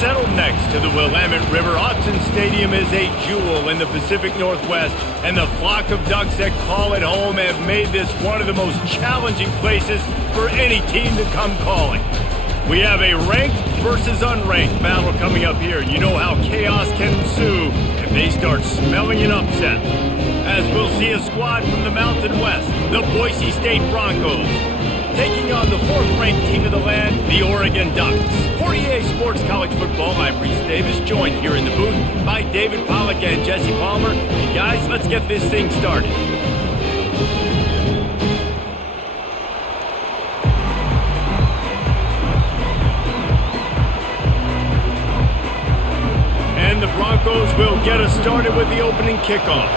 Settled next to the Willamette River, Autzen Stadium is a jewel in the Pacific Northwest, and the flock of Ducks that call it home have made this one of the most challenging places for any team to come calling. We have a ranked versus unranked battle coming up here. You know how chaos can ensue if they start smelling an upset. As we'll see a squad from the Mountain West, the Boise State Broncos, taking on the fourth-ranked team of the land, the Oregon Ducks. For EA Sports College Football, I'm Reese Davis, joined here in the booth by David Pollack and Jesse Palmer. And guys, let's get this thing started. And the Broncos will get us started with the opening kickoff.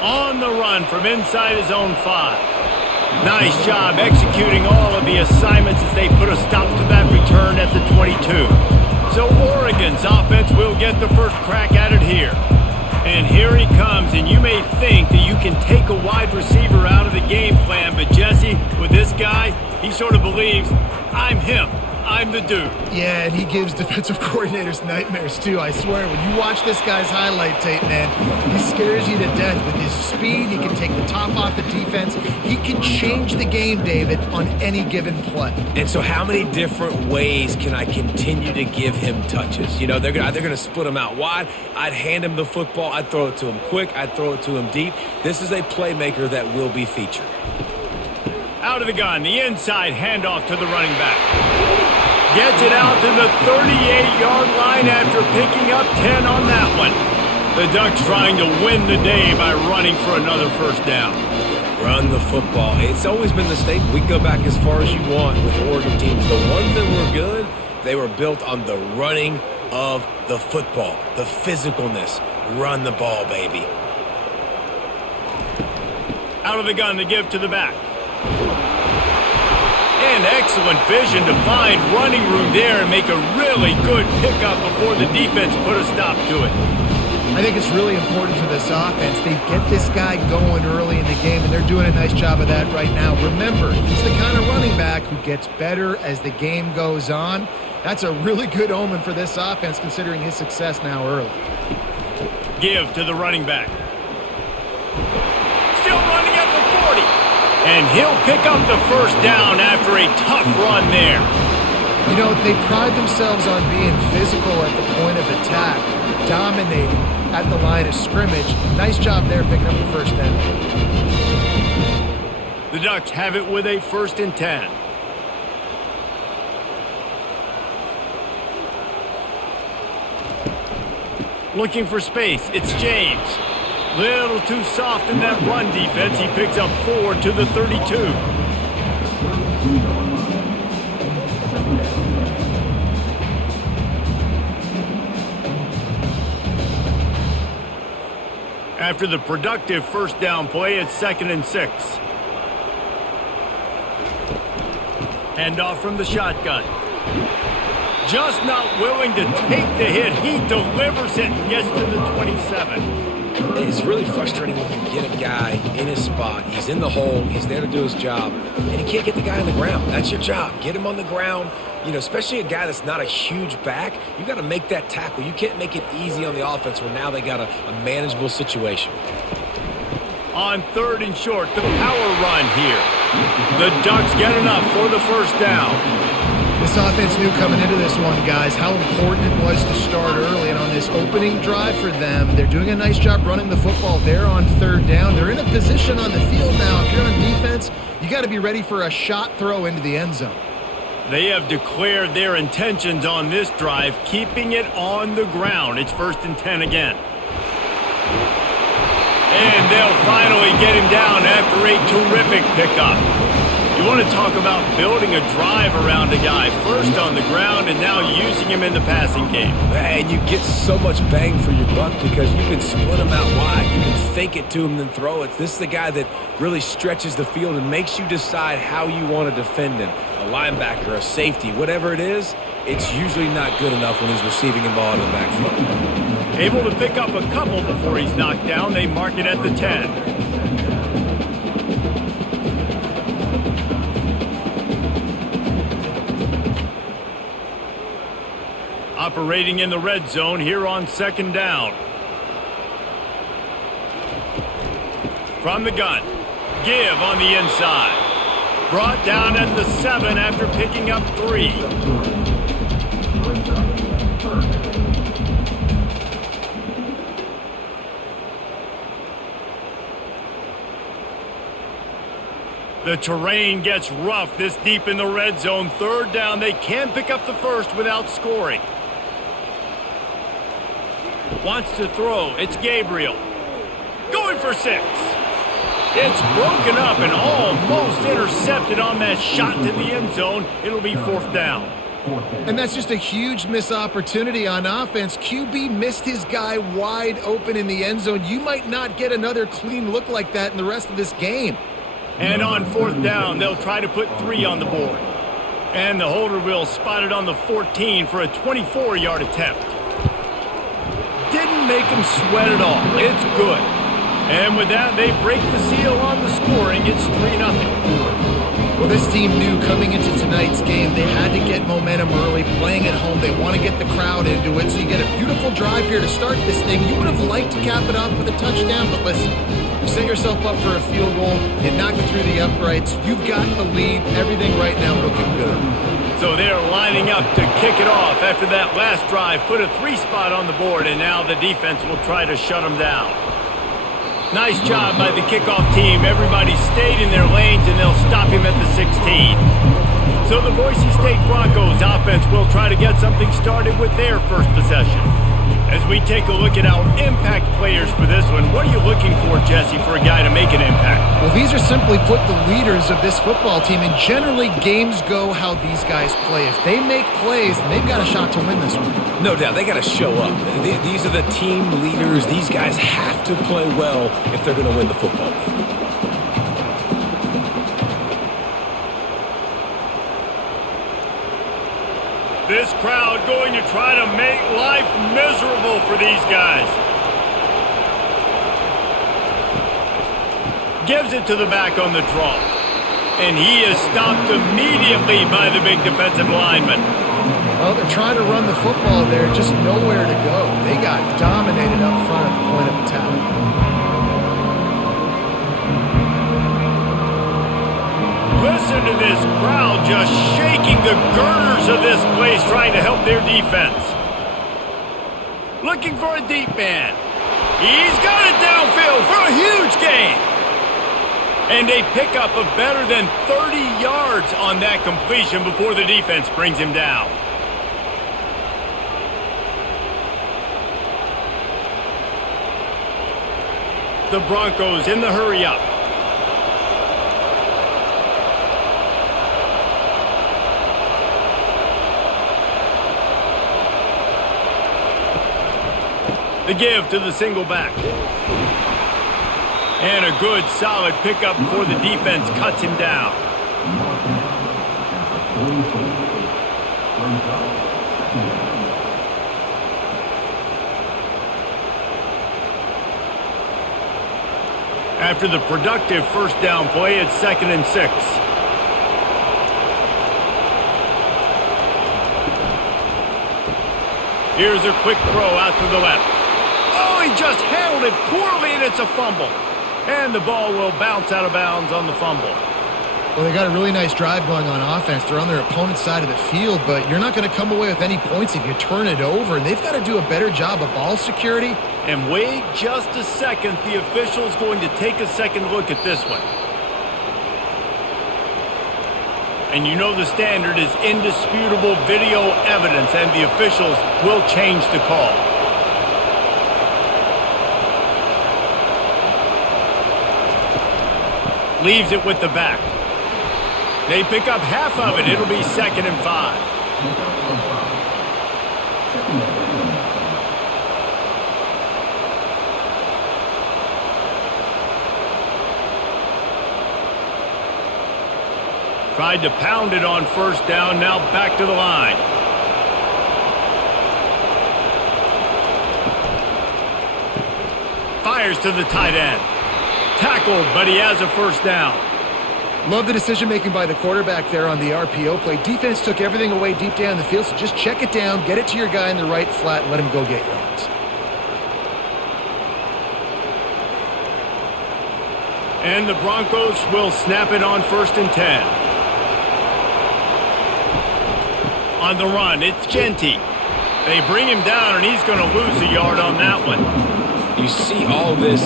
On the run from inside his own 5. Nice job executing all of the assignments as they put a stop to that return at the 22. So Oregon's offense will get the first crack at it here. And here he comes, and you may think that you can take a wide receiver out of the game plan, but Jesse, with this guy, he sort of believes, I'm him. I'm the dude. Yeah, and he gives defensive coordinators nightmares, too. I swear, when you watch this guy's highlight tape, man, he scares you to death with his speed. He can take the top off the defense. He can change the game, David, on any given play. And so how many different ways can I continue to give him touches? You know, they're going to split him out wide. I'd hand him the football. I'd throw it to him quick. I'd throw it to him deep. This is a playmaker that will be featured. Out of the gun, the inside handoff to the running back. Gets it out to the 38-yard line after picking up 10 on that one. The Ducks trying to win the day by running for another first down. Run the football. It's always been the staple. We can go back as far as you want with Oregon teams. The ones that were good, they were built on the running of the football, the physicalness. Run the ball, baby. Out of the gun to give to the back. And excellent vision to find running room there and make a really good pickup before the defense put a stop to it. I think it's really important for this offense. They get this guy going early in the game, and they're doing a nice job of that right now. Remember, he's the kind of running back who gets better as the game goes on. That's a really good omen for this offense, considering his success now early. Give to the running back. Still running at the 40. And he'll pick up the first down after a tough run there. You know, they pride themselves on being physical at the point of attack, dominating at the line of scrimmage. Nice job there picking up the first down. The Ducks have it with a 1st and 10. Looking for space, it's James. Little too soft in that run defense. He picks up 4 to the 32. After the productive first down play, it's 2nd and 6. Handoff from the shotgun. Just not willing to take the hit. He delivers it and gets to the 27. It's really frustrating when you get a guy in his spot. He's in the hole. He's there to do his job. And you can't get the guy on the ground. That's your job. Get him on the ground. You know, especially a guy that's not a huge back. You got to make that tackle. You can't make it easy on the offense when now they got a manageable situation. On 3rd and short, the power run here. The Ducks get enough for the first down. This offense knew coming into this one, guys, how important it was to start early. And on this opening drive for them, they're doing a nice job running the football there on 3rd down. They're in a position on the field now. If you're on defense, you got to be ready for a shot throw into the end zone. They have declared their intentions on this drive, keeping it on the ground. It's 1st and 10 again. And they'll finally get him down after a terrific pickup. You want to talk about building a drive around a guy, first on the ground and now using him in the passing game. And you get so much bang for your buck because you can split him out wide. You can fake it to him, then throw it. This is the guy that really stretches the field and makes you decide how you want to defend him. A linebacker, a safety, whatever it is, it's usually not good enough when he's receiving the ball in the backfield. Able to pick up a couple before he's knocked down. They mark it at the 10. operating in the red zone here on 2nd down. From the gun, give on the inside. Brought down at the 7 after picking up 3. The terrain gets rough this deep in the red zone. 3rd down, they can pick up the first without scoring. Wants to throw, it's Gabriel. Going for 6. It's broken up and almost intercepted on that shot to the end zone. It'll be 4th down. And that's just a huge missed opportunity on offense. QB missed his guy wide open in the end zone. You might not get another clean look like that in the rest of this game. And on 4th down, they'll try to put 3 on the board. And the holder will spot it on the 14 for a 24-yard attempt. Didn't make him sweat at all. It's good. And with that, they break the seal on the scoring. It's 3-0. Well, this team knew coming into tonight's game they had to get momentum early, playing at home. They want to get the crowd into it. So you get a beautiful drive here to start this thing. You would have liked to cap it off with a touchdown, but listen, you set yourself up for a field goal, you knock it through the uprights, you've got the lead, everything right now looking good. So they're lining up to kick it off after that last drive, put a 3 spot on the board, and now the defense will try to shut them down. Nice job by the kickoff team. Everybody stayed in their lanes, and they'll stop him at the 16. So the Boise State Broncos offense will try to get something started with their first possession. As we take a look at our impact players for this one, what are you looking for, Jesse, for a guy to make an impact? Well, these are simply put the leaders of this football team, and generally games go how these guys play. If they make plays, then they've got a shot to win this one. No doubt, they got to show up. These are the team leaders. These guys have to play well if they're going to win the football game. This crowd going to try to make life miserable for these guys. Gives it to the back on the draw. And he is stopped immediately by the big defensive lineman. Well, they're trying to run the football there, just nowhere to go. They got dominated up front at the point of attack. Listen to this crowd just shaking the girders of this place, trying to help their defense. Looking for a deep man. He's got it downfield for a huge gain. And a pickup of better than 30 yards on that completion before the defense brings him down. The Broncos in the hurry up. The give to the single back. And a good, solid pickup before the defense cuts him down. After the productive first down play, it's 2nd and 6. Here's a quick throw out to the left. Oh, he just handled it poorly, and it's a fumble. And the ball will bounce out of bounds on the fumble. Well, they got a really nice drive going on offense. They're on their opponent's side of the field, but you're not going to come away with any points if you turn it over. And they've got to do a better job of ball security. And wait just a second. The official's going to take a second look at this one. And you know the standard is indisputable video evidence, and the officials will change the call. Leaves it with the back. They pick up half of it. It'll be 2nd and 5. Tried to pound it on first down, now back to the line. Fires to the tight end. Tackled, but he has a first down. Love the decision-making by the quarterback there on the RPO play. Defense took everything away deep down the field, so just check it down, get it to your guy in the right flat, and let him go get yards. And the Broncos will snap it on 1st and 10. On the run, it's Genty. They bring him down, and he's going to lose a yard on that one. You see all this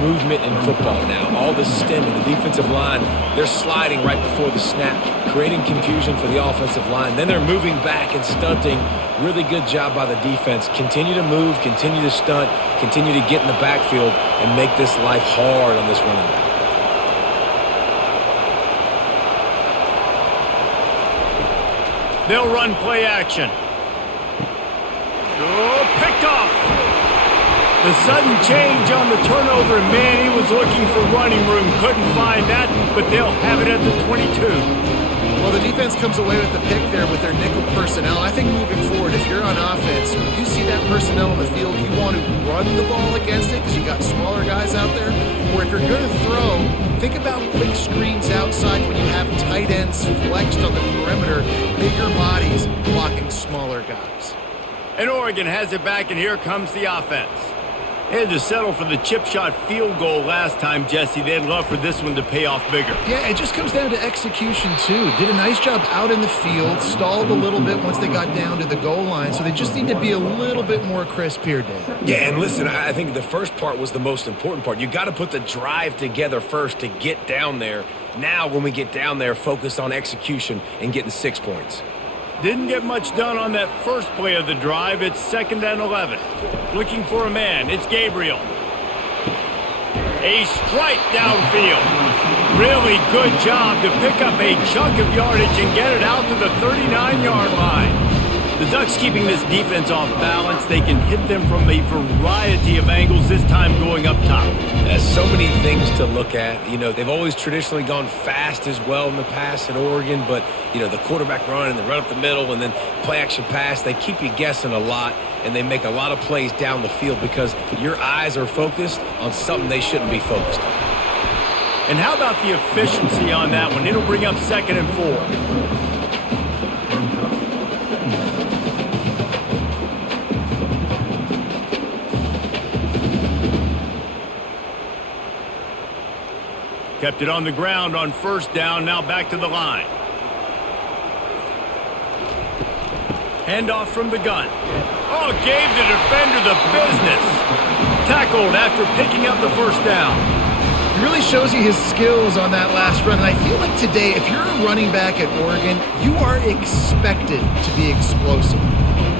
movement in football now, all the stem in the defensive line. They're sliding right before the snap, creating confusion for the offensive line. Then they're moving back and stunting. Really good job by the defense. Continue to move, continue to stunt, continue to get in the backfield and make this life hard on this running back. They'll run play action. Oh, picked off. The sudden change on the turnover, and man, he was looking for running room. Couldn't find that, but they'll have it at the 22. Well, the defense comes away with the pick there with their nickel personnel. I think moving forward, if you're on offense, when you see that personnel on the field, you want to run the ball against it because you got smaller guys out there. Or if you're going to throw, think about quick screens outside when you have tight ends flexed on the perimeter, bigger bodies blocking smaller guys. And Oregon has it back, and here comes the offense. They had to settle for the chip shot field goal last time, Jesse. They'd love for this one to pay off bigger. Yeah, it just comes down to execution, too. Did a nice job out in the field, stalled a little bit once they got down to the goal line, so they just need to be a little bit more crisp here, Dan. Yeah, and listen, I think the first part was the most important part. You got to put the drive together first to get down there. Now, when we get down there, focus on execution and getting 6 points. Didn't get much done on that first play of the drive. It's 2nd and 11. Looking for a man. It's Gabriel. A strike downfield. Really good job to pick up a chunk of yardage and get it out to the 39-yard line. The Ducks keeping this defense off balance. They can hit them from a variety of angles, this time going up top. There's so many things to look at. You know, they've always traditionally gone fast as well in the past in Oregon, but, you know, the quarterback run and the run up the middle and then play-action pass, they keep you guessing a lot, and they make a lot of plays down the field because your eyes are focused on something they shouldn't be focused on. And how about the efficiency on that one? It'll bring up 2nd and 4. Kept it on the ground on 1st down, now back to the line. Handoff from the gun. Oh, gave the defender the business. Tackled after picking up the 1st down. It really shows you his skills on that last run. And I feel like today, if you're a running back at Oregon, you are expected to be explosive.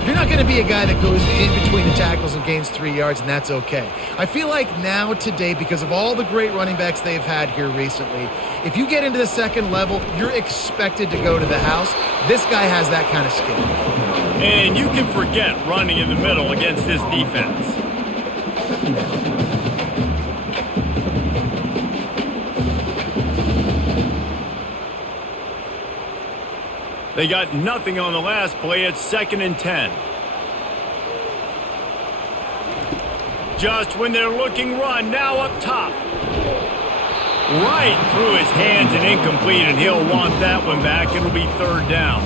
You're not going to be a guy that goes in between the tackles and gains 3 yards, and that's okay. I feel like now today, because of all the great running backs they've had here recently, if you get into the 2nd level, you're expected to go to the house. This guy has that kind of skill. And you can forget running in the middle against this defense. They got nothing on the last play. It's 2nd and 10. Just when they're looking run, now up top. Right through his hands and incomplete, and he'll want that one back. It'll be 3rd down.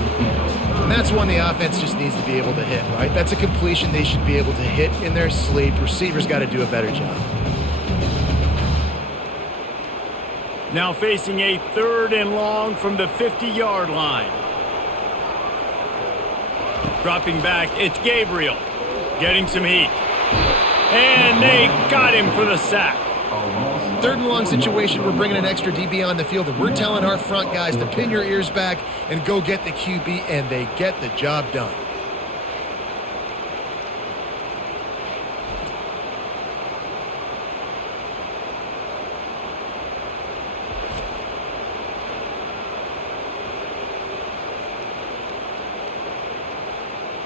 And that's one the offense just needs to be able to hit, right? That's a completion they should be able to hit in their sleep. Receivers got to do a better job. Now facing a 3rd and long from the 50-yard line. Dropping back, it's Gabriel. Getting some heat. And they got him for the sack. 3rd and long situation, we're bringing an extra DB on the field, and we're telling our front guys to pin your ears back and go get the QB, and they get the job done.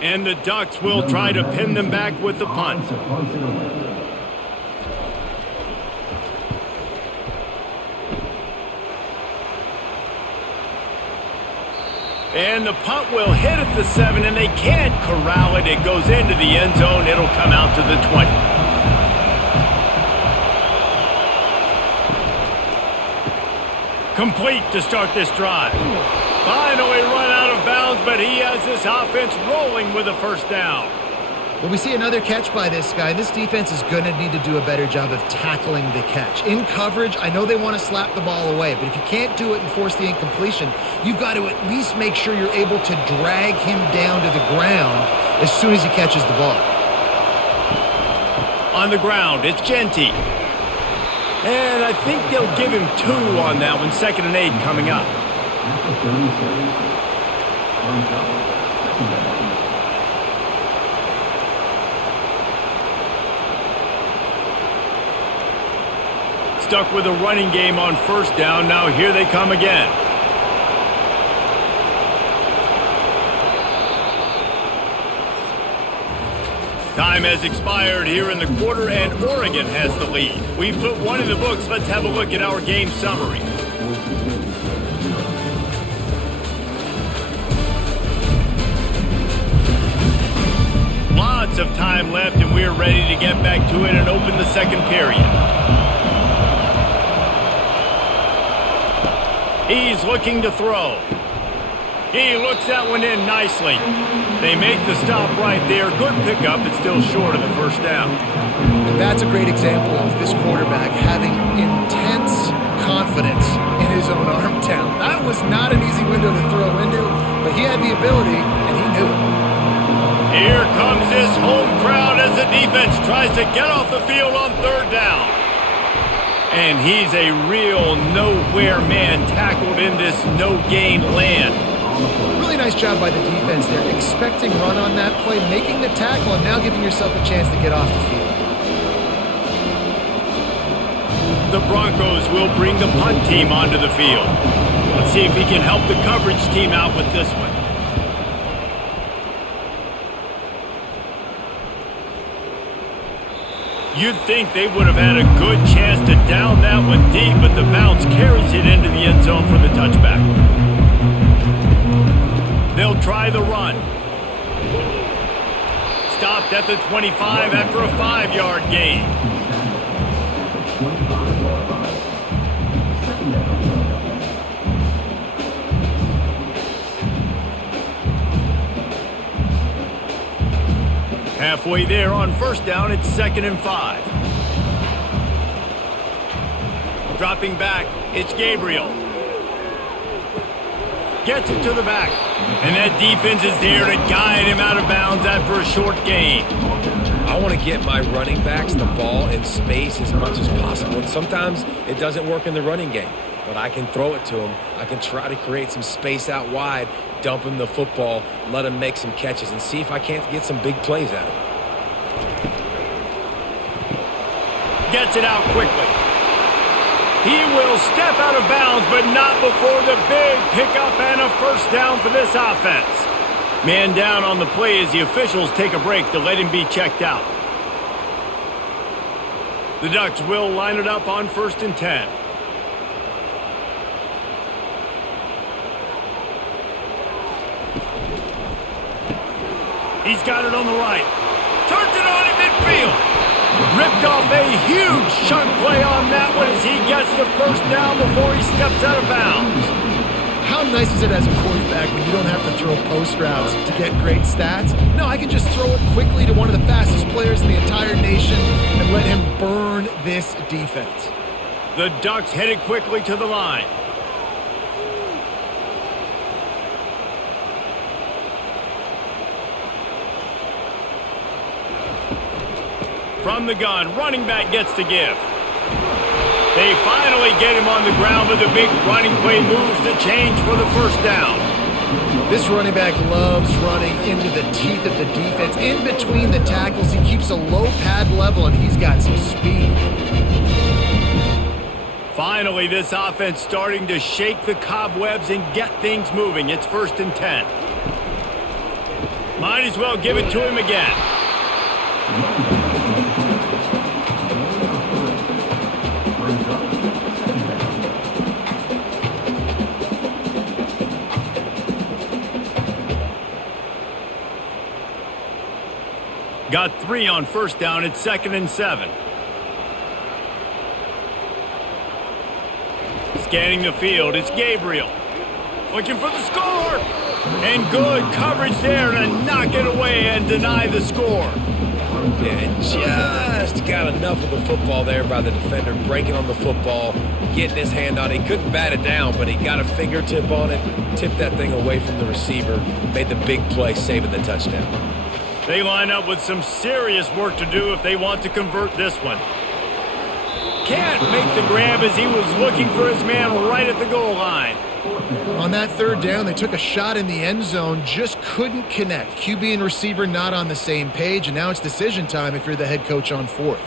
And the Ducks will try to pin them back with the punt. And the punt will hit at the 7, and they can't corral it. It goes into the end zone. It'll come out to the 20. Complete to start this drive. Finally run out of bounds, but he has this offense rolling with a first down. Well, we see another catch by this guy. This defense is going to need to do a better job of tackling the catch. In coverage, I know they want to slap the ball away, but if you can't do it and force the incompletion, you've got to at least make sure you're able to drag him down to the ground as soon as he catches the ball. On the ground, it's Genty. And I think they'll give him 2 on that one. 2nd and 8 coming up. Stuck with a running game on first down. Now here they come again. Time has expired here in the quarter, and Oregon has the lead. We've put one in the books. Let's have a look at our game summary. Lots of time left, and we're ready to get back to it and open the second period. He's looking to throw. He looks that one in nicely. They make the stop right there. Good pickup, but still short of the first down. And that's a great example of this quarterback having intense confidence in his own arm talent. That was not an easy window to throw into, but he had the ability, and he knew it. Here comes this home crowd as the defense tries to get off the field on third down. And he's a real nowhere man tackled in this no-gain land. Really nice job by the defense there, expecting run on that play, making the tackle, and now giving yourself a chance to get off the field. The Broncos will bring the punt team onto the field. Let's see if he can help the coverage team out with this one. You'd think they would have had a good chance to down that one deep, but the bounce carries it into the end zone for the touchback. They'll try the run. Stopped at the 25 after a 5-yard gain. Halfway there on first down, it's 2nd and 5. Dropping back, it's Gabriel. Gets it to the back. And that defense is there to guide him out of bounds after a short gain. I want to get my running backs the ball in space as much as possible. And sometimes it doesn't work in the running game, but I can throw it to them. I can try to create some space out wide, dump him the football, let him make some catches, and see if I can't get some big plays out of him. Gets it out quickly. He will step out of bounds, but not before the big pickup and a first down for this offense. Man down on the play as the officials take a break to let him be checked out. The Ducks will line it up on 1st and 10. He's got it on the right. Turns it on in midfield. Ripped off a huge chunk play on that one as he gets the first down before he steps out of bounds. How nice is it as a quarterback when you don't have to throw post routes to get great stats? No, I can just throw it quickly to one of the fastest players in the entire nation and let him burn this defense. The Ducks headed quickly to the line. From the gun, running back gets to give. They finally get him on the ground, but the big running play moves the change for the first down. This running back loves running into the teeth of the defense. In between the tackles, he keeps a low pad level, and he's got some speed. Finally, this offense starting to shake the cobwebs and get things moving. It's 1st and 10. Might as well give it to him again. Got 3 on first down. It's 2nd and 7. Scanning the field, it's Gabriel. Looking for the score. And good coverage there to knock it away and deny the score. Yeah, and just got enough of the football there by the defender, breaking on the football, getting his hand on it. He couldn't bat it down, but he got a fingertip on it, tipped that thing away from the receiver, made the big play, saving the touchdown. They line up with some serious work to do if they want to convert this one. Can't make the grab as he was looking for his man right at the goal line. On that third down, they took a shot in the end zone, just couldn't connect. QB and receiver not on the same page, and now it's decision time if you're the head coach on fourth.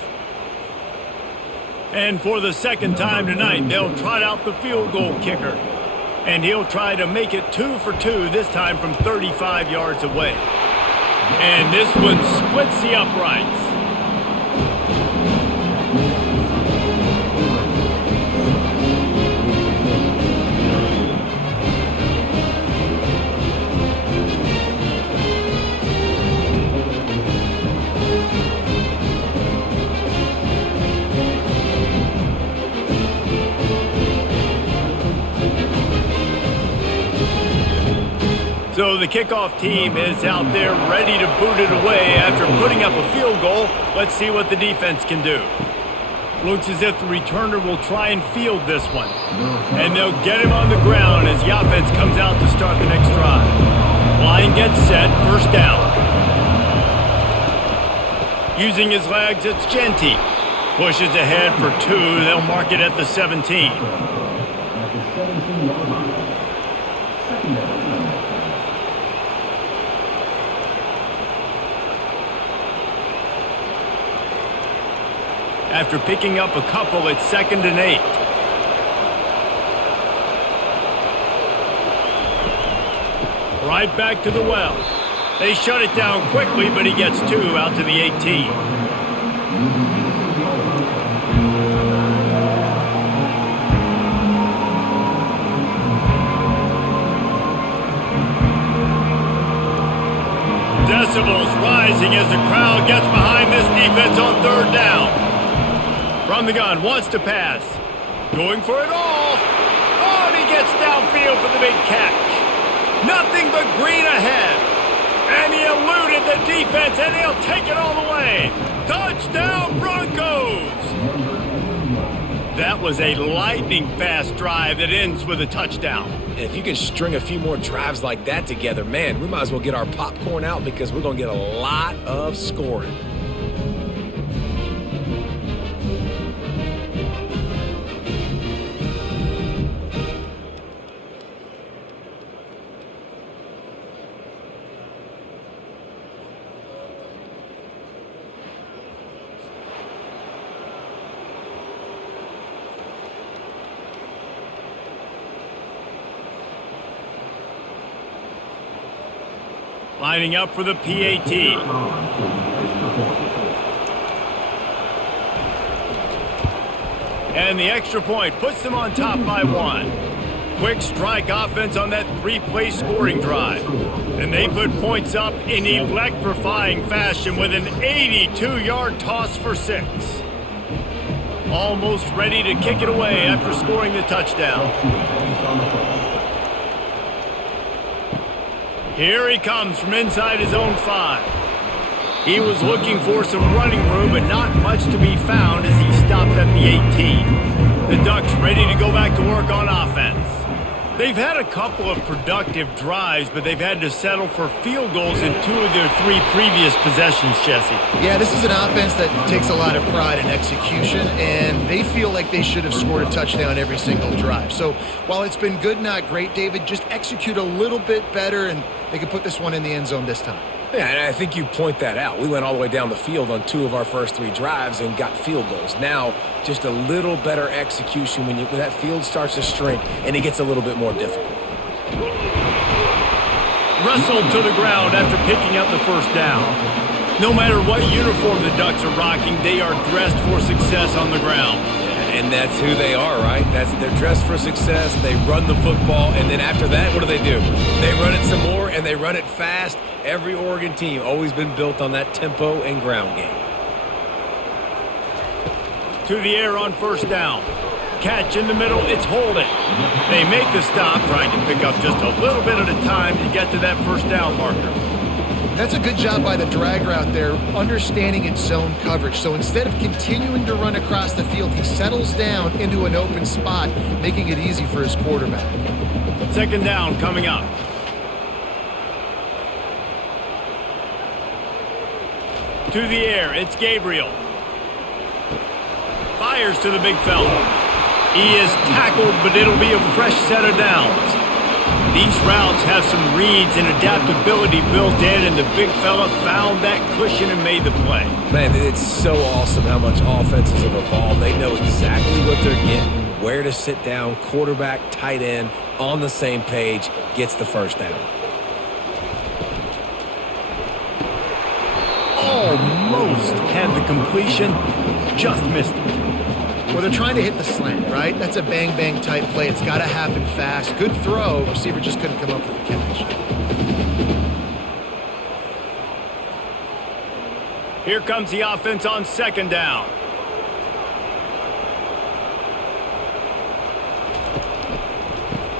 And for the second time tonight, they'll trot out the field goal kicker. And he'll try to make it 2 for 2, this time from 35 yards away. And this one splits the uprights. So the kickoff team is out there ready to boot it away after putting up a field goal. Let's see what the defense can do. Looks as if the returner will try and field this one. And they'll get him on the ground as the offense comes out to start the next drive. Line gets set, first down. Using his legs, it's Genty. Pushes ahead for 2. They'll mark it at the 17. After picking up a couple, it's 2nd and 8. Right back to the well. They shut it down quickly, but he gets 2 out to the 18. Decibels rising as the crowd gets behind this defense on 3rd down. From the gun, wants to pass. Going for it all. Oh, and he gets downfield for the big catch. Nothing but green ahead. And he eluded the defense, and he'll take it all the way. Touchdown, Broncos! That was a lightning-fast drive that ends with a touchdown. And if you can string a few more drives like that together, man, we might as well get our popcorn out because we're going to get a lot of scoring. Lining up for the PAT. And the extra point puts them on top by 1. Quick strike offense on that 3-play scoring drive. And they put points up in electrifying fashion with an 82-yard toss for 6. Almost ready to kick it away after scoring the touchdown. Here he comes from inside his own 5. He was looking for some running room, but not much to be found as he stopped at the 18. The Ducks ready to go back to work on offense. They've had a couple of productive drives, but they've had to settle for field goals in 2 of their 3 previous possessions, Jesse. Yeah, this is an offense that takes a lot of pride in execution, and they feel like they should have scored a touchdown every single drive. So while it's been good, not great, David, just execute a little bit better, and they can put this one in the end zone this time. Yeah, and I think you point that out. We went all the way down the field on 2 of our first 3 drives and got field goals. Now, just a little better execution when that field starts to shrink and it gets a little bit more difficult. Wrestled to the ground after picking up the first down. No matter what uniform the Ducks are rocking, they are dressed for success on the ground. And that's who they are, right? They're dressed for success. They run the football, and then after that, what do? They run it some more, and they run it fast. Every Oregon team always been built on that tempo and ground game. To the air on first down. catch in the middle. It's holding. They make the stop, trying to pick up just a little bit at a time to get to that first down marker. That's a good job by the dragger out there, understanding its zone coverage. So instead of continuing to run across the field, he settles down into an open spot, making it easy for his quarterback. Second down coming up. To the air, it's Gabriel. Fires to the big fella. He is tackled, but it'll be a fresh set of downs. These routes have some reads and adaptability built in, and the big fella found that cushion and made the play. Man, it's so awesome how much offenses have evolved. They know exactly what they're getting, where to sit down, quarterback, tight end, on the same page, gets the first down. Almost had the completion, just missed it. Well, they're trying to hit the slant, right? That's a bang-bang type play. It's got to happen fast. Good throw. Receiver just couldn't come up with the catch. Here comes the offense on second down.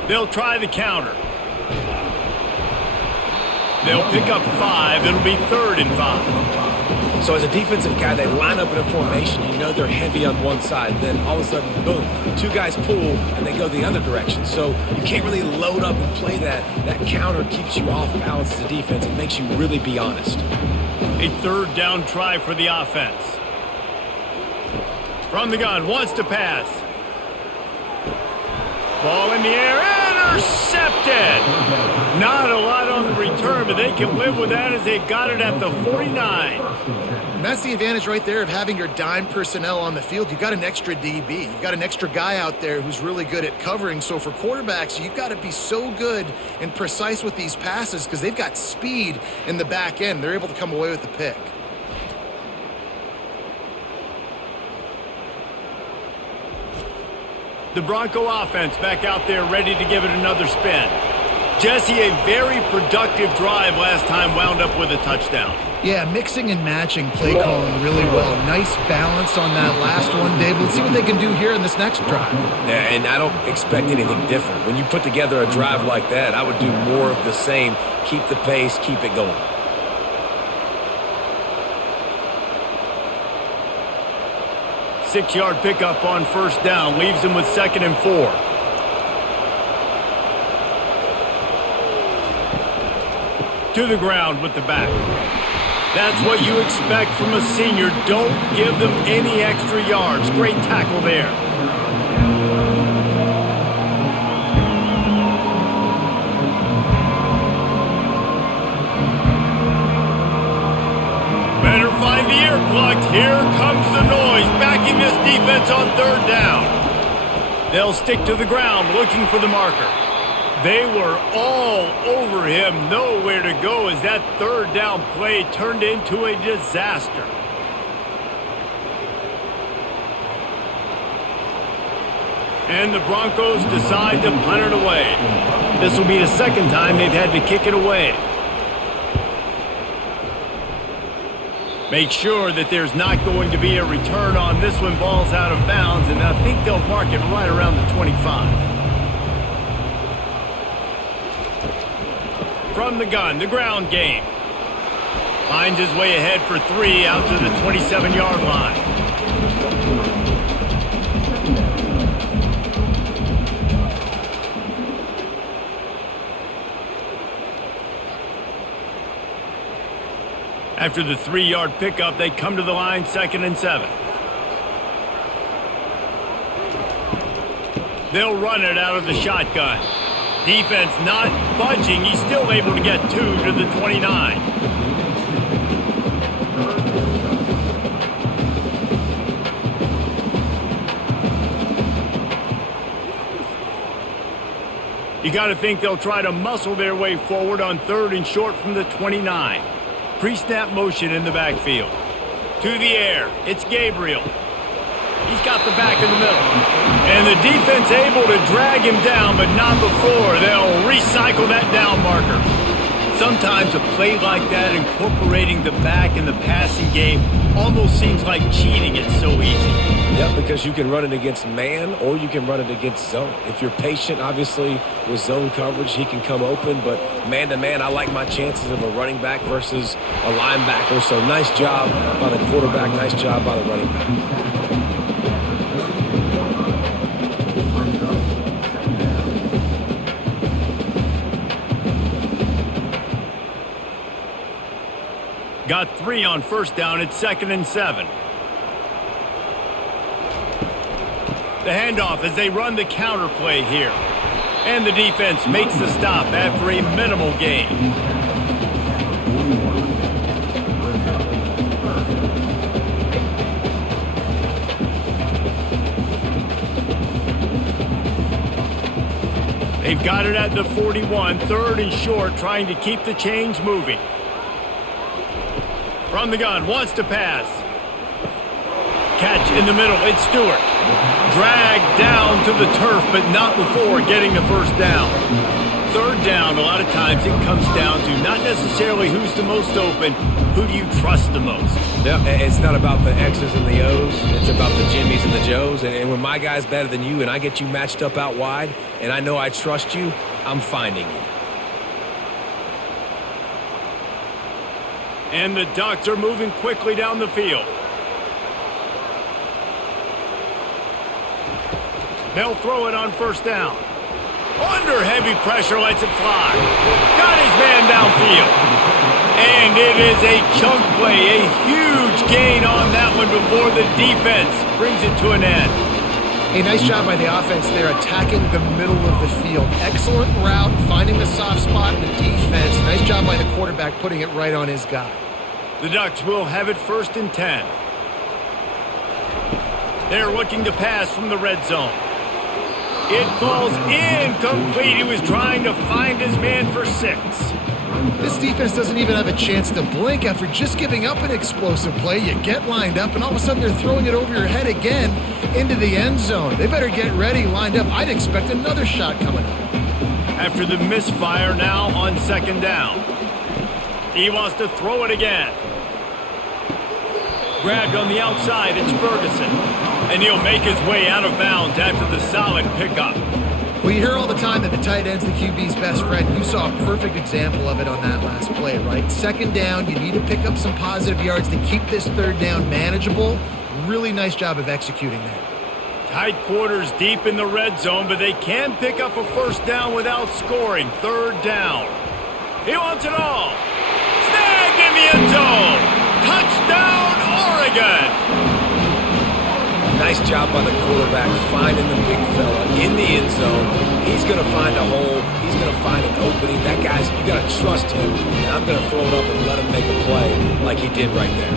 They'll try the counter. They'll pick up 5. It'll be 3rd and 5. So as a defensive guy, they line up in a formation. You know they're heavy on one side. Then all of a sudden, boom, 2 guys pull, and they go the other direction. So you can't really load up and play that. That counter keeps you off balance as a defense. It makes you really be honest. A 3rd down try for the offense. From the gun, wants to pass. Ball in the air, intercepted! Not a lot on the return, but they can live with that as they've got it at the 49. And that's the advantage right there of having your dime personnel on the field. You've got an extra DB. You've got an extra guy out there who's really good at covering. So for quarterbacks, you've got to be so good and precise with these passes because they've got speed in the back end. They're able to come away with the pick. The Bronco offense back out there ready to give it another spin. Jesse, a very productive drive last time, wound up with a touchdown. Yeah, mixing and matching play calling really well. Nice balance on that last one, Dave. Let's see what they can do here in this next drive. Yeah, and I don't expect anything different. When you put together a drive like that, I would do more of the same. Keep the pace, keep it going. Six-yard pickup on first down leaves them with 2nd and 4. To the ground with the back. That's what you expect from a senior. Don't give them any extra yards. Great tackle there. Better find the ear plugged. Here comes the noise. Backing this defense on 3rd down. They'll stick to the ground looking for the marker. They were all over him, nowhere to go as that 3rd down play turned into a disaster. And the Broncos decide to punt it away. This will be the 2nd time they've had to kick it away. Make sure that there's not going to be a return on this when ball's out of bounds, and I think they'll mark it right around the 25. From the gun, the ground game. Finds his way ahead for 3 out to the 27-yard line. After the 3-yard pickup, they come to the line 2nd and 7. They'll run it out of the shotgun. Defense not budging. He's still able to get 2 to the 29. You got to think they'll try to muscle their way forward on 3rd and short from the 29. Pre-snap motion in the backfield. To the air. It's Gabriel. He's got the back in the middle. And the defense able to drag him down, but not before. They'll recycle that down marker. sometimes a play like that, incorporating the back in the passing game, almost seems like cheating. It's so easy. Yep, because you can run it against man or you can run it against zone. If you're patient, obviously, with zone coverage, he can come open. But man-to-man, I like my chances of a running back versus a linebacker. So nice job by the quarterback, nice job by the running back. Got 3 on first down. It's 2nd and 7. The handoff as they run the counter play here. And the defense makes the stop after a minimal gain. They've got it at the 41, 3rd and short, trying to keep the chains moving. From the gun, wants to pass. Catch in the middle, it's Stewart. Dragged down to the turf, but not before getting the first down. 3rd down, a lot of times it comes down to not necessarily who's the most open, who do you trust the most? Yeah, it's not about the X's and the O's. It's about the Jimmys and the Joes. And when my guy's better than you and I get you matched up out wide and I know I trust you, I'm finding you. And the Ducks are moving quickly down the field. They'll throw it on first down. Under heavy pressure, lets it fly. Got his man downfield. And it is a chunk play, a huge gain on that one before the defense brings it to an end. A nice job by the offense there, attacking the middle of the field. Excellent route, finding the soft spot in the defense. Nice job by the quarterback putting it right on his guy. The Ducks will have it 1st and 10. They're looking to pass from the red zone. It falls incomplete. He was trying to find his man for 6. This defense doesn't even have a chance to blink after just giving up an explosive play. You get lined up, and all of a sudden they're throwing it over your head again into the end zone. They better get ready, lined up. I'd expect another shot coming up. After the misfire, now on 2nd down. He wants to throw it again. Grabbed on the outside, it's Ferguson. And he'll make his way out of bounds after the solid pickup. Well, you hear all the time that the tight end's the QB's best friend. You saw a perfect example of it on that last play, right? 2nd down, you need to pick up some positive yards to keep this 3rd down manageable. Really nice job of executing that. Tight quarters deep in the red zone, but they can pick up a first down without scoring. 3rd down. He wants it all. Snagged in the end zone. Touchdown, Oregon. Nice job by the quarterback finding the big fella in the end zone. He's going to find a hole. He's going to find an opening. That guy's, you got to trust him. And I'm going to throw it up and let him make a play like he did right there.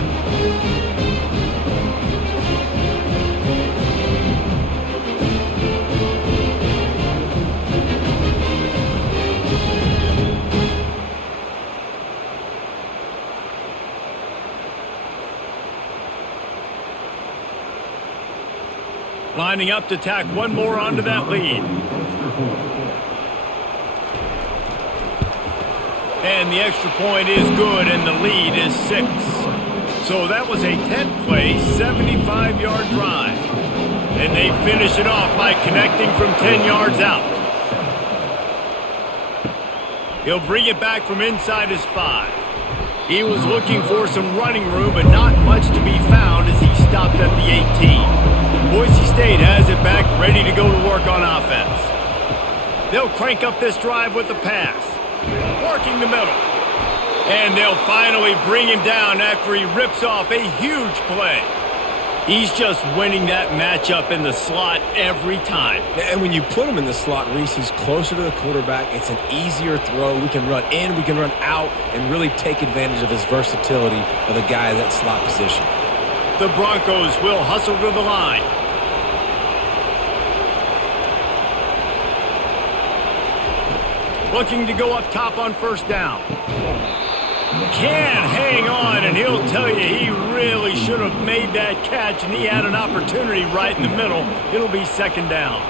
Lining up to tack one more onto that lead. And the extra point is good, and the lead is 6. So that was a 10-play, 75-yard drive. And they finish it off by connecting from 10 yards out. He'll bring it back from inside his 5. He was looking for some running room, but not much to be found as he stopped at the 18. Boise State has it back, ready to go to work on offense. They'll crank up this drive with the pass. Working the middle. And they'll finally bring him down after he rips off a huge play. He's just winning that matchup in the slot every time. And when you put him in the slot, Reese, he's closer to the quarterback. It's an easier throw. We can run in, we can run out, and really take advantage of his versatility of the guy in that slot position. The Broncos will hustle to the line. Looking to go up top on first down. Can hang on, and he'll tell you he really should have made that catch, and he had an opportunity right in the middle. It'll be 2nd down.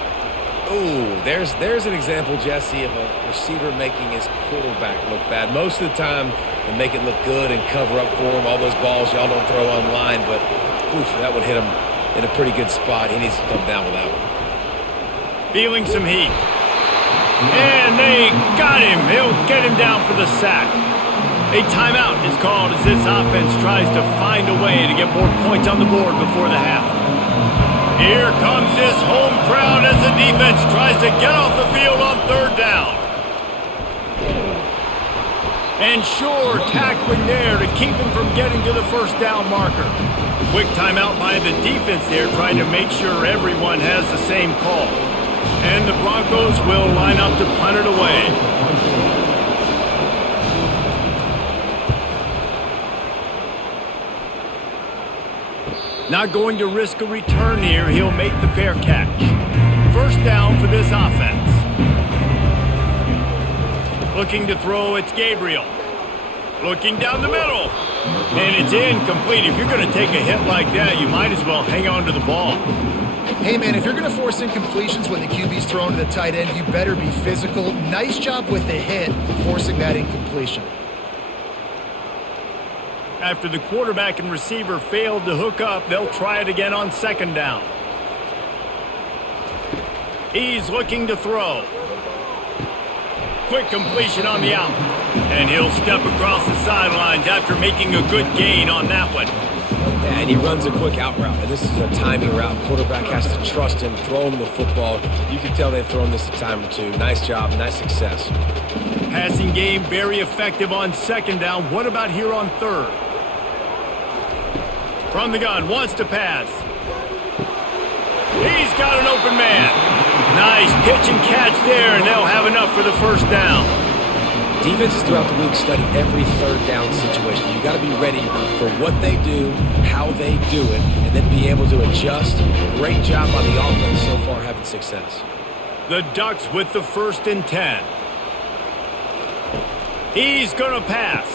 Ooh, there's an example, Jesse, of a receiver making his quarterback look bad. Most of the time, they make it look good and cover up for him. All those balls y'all don't throw online, but oof, that would hit him in a pretty good spot. He needs to come down with that one. Feeling some heat. And they got him. He'll get him down for the sack. A timeout is called as this offense tries to find a way to get more points on the board before the half. Here comes this home crowd as the defense tries to get off the field on third down. And sure, tackling there to keep him from getting to the first down marker. Quick timeout by the defense there, trying to make sure everyone has the same call. And the Broncos will line up to punt it away. Not going to risk a return here. He'll make the fair catch. First down for this offense. Looking to throw, it's Gabriel. Looking down the middle. And it's incomplete. If you're going to take a hit like that, you might as well hang on to the ball. Hey, man, if you're going to force incompletions when the QB's thrown to the tight end, you better be physical. Nice job with the hit, forcing that incompletion. After the quarterback and receiver failed to hook up, they'll try it again on second down. He's looking to throw. Quick completion on the out. And he'll step across the sidelines after making a good gain on that one. Yeah, and he runs a quick out route, and this is a timing route. Quarterback has to trust him, throw him the football. You can tell they've thrown this a time or two. Nice job, nice success. Passing game very effective on second down. What about here on third? From the gun, wants to pass. He's got an open man. Nice pitch and catch there, and they'll have enough for the first down. Defenses throughout the week study every third down situation. You got to be ready for what they do, how they do it, and then be able to adjust. Great job by the offense so far having success. The Ducks with the 1st and 10. He's going to pass.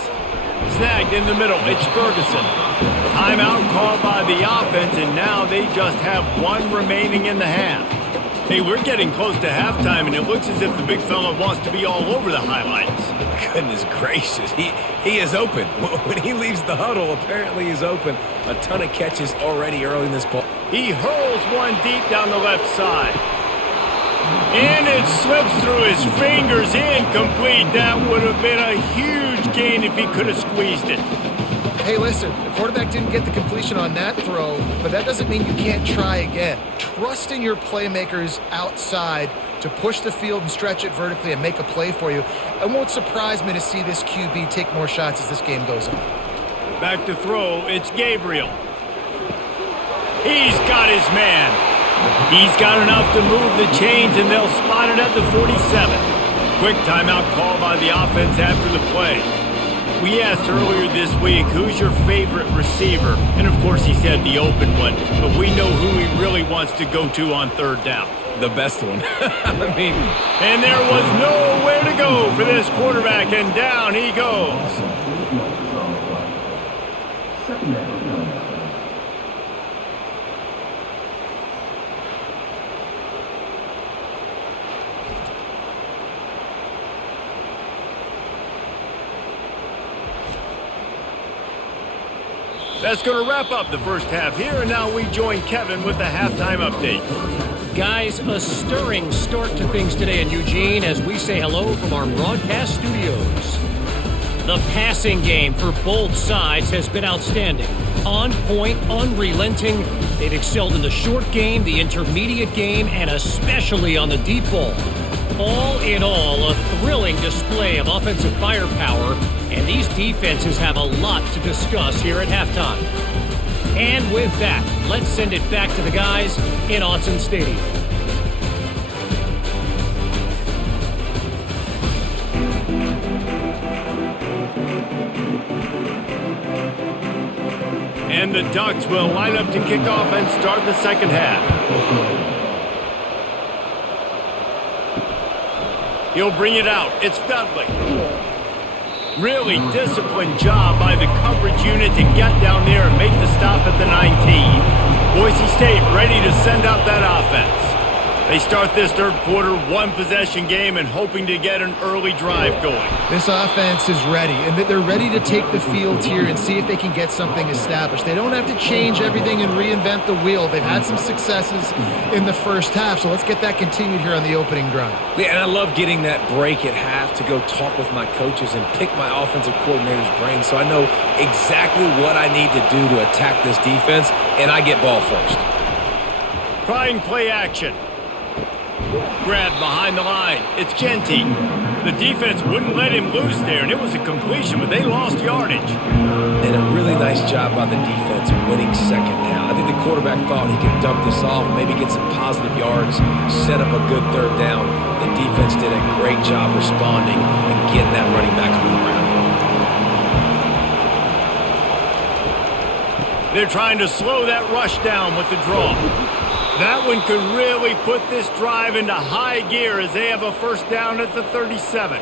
Snagged in the middle. It's Ferguson. Timeout called by the offense, and now they just have one remaining in the half. Hey, we're getting close to halftime, and it looks as if the big fella wants to be all over the highlights. Goodness gracious, he is open. When he leaves the huddle, apparently he's open. A ton of catches already early in this ball. He hurls one deep down the left side. And it slips through his fingers, incomplete. That would have been a huge gain if he could have squeezed it. Hey, listen, the quarterback didn't get the completion on that throw, but that doesn't mean you can't try again. Trust in your playmakers outside to push the field and stretch it vertically and make a play for you. It won't surprise me to see this QB take more shots as this game goes on. Back to throw, it's Gabriel. He's got his man. He's got enough to move the chains, and they'll spot it at the 47. Quick timeout call by the offense after the play. We asked earlier this week, who's your favorite receiver? And of course he said the open one, but we know who he really wants to go to on third down. The best one. I mean. And there was nowhere to go for this quarterback, and down he goes. That's going to wrap up the first half here, and now we join Kevin with the halftime update. Guys, a stirring start to things today in Eugene as we say hello from our broadcast studios. The passing game for both sides has been outstanding. On point, unrelenting. They've excelled in the short game, the intermediate game, and especially on the deep ball. All in all, a thrilling display of offensive firepower, and these defenses have a lot to discuss here at halftime. And with that, let's send it back to the guys in Autzen Stadium. And the Ducks will line up to kick off and start the second half. He'll bring it out. It's Dudley. Really disciplined job by the coverage unit to get down there and make the stop at the 19. Boise State ready to send out that offense. They start this third quarter, one-possession game, and hoping to get an early drive going. This offense is ready, and they're ready to take the field here and see if they can get something established. They don't have to change everything and reinvent the wheel. They've had some successes in the first half, so let's get that continued here on the opening drive. Yeah, and I love getting that break at half to go talk with my coaches and pick my offensive coordinator's brain so I know exactly what I need to do to attack this defense, and I get ball first. Trying play action. Grab behind the line. It's Genty. The defense wouldn't let him loose there, and it was a completion, but they lost yardage. And a really nice job by the defense winning second down. I think the quarterback thought he could dump this off, maybe get some positive yards, set up a good third down. The defense did a great job responding and getting that running back on the ground. They're trying to slow that rush down with the draw. That one could really put this drive into high gear as they have a first down at the 37.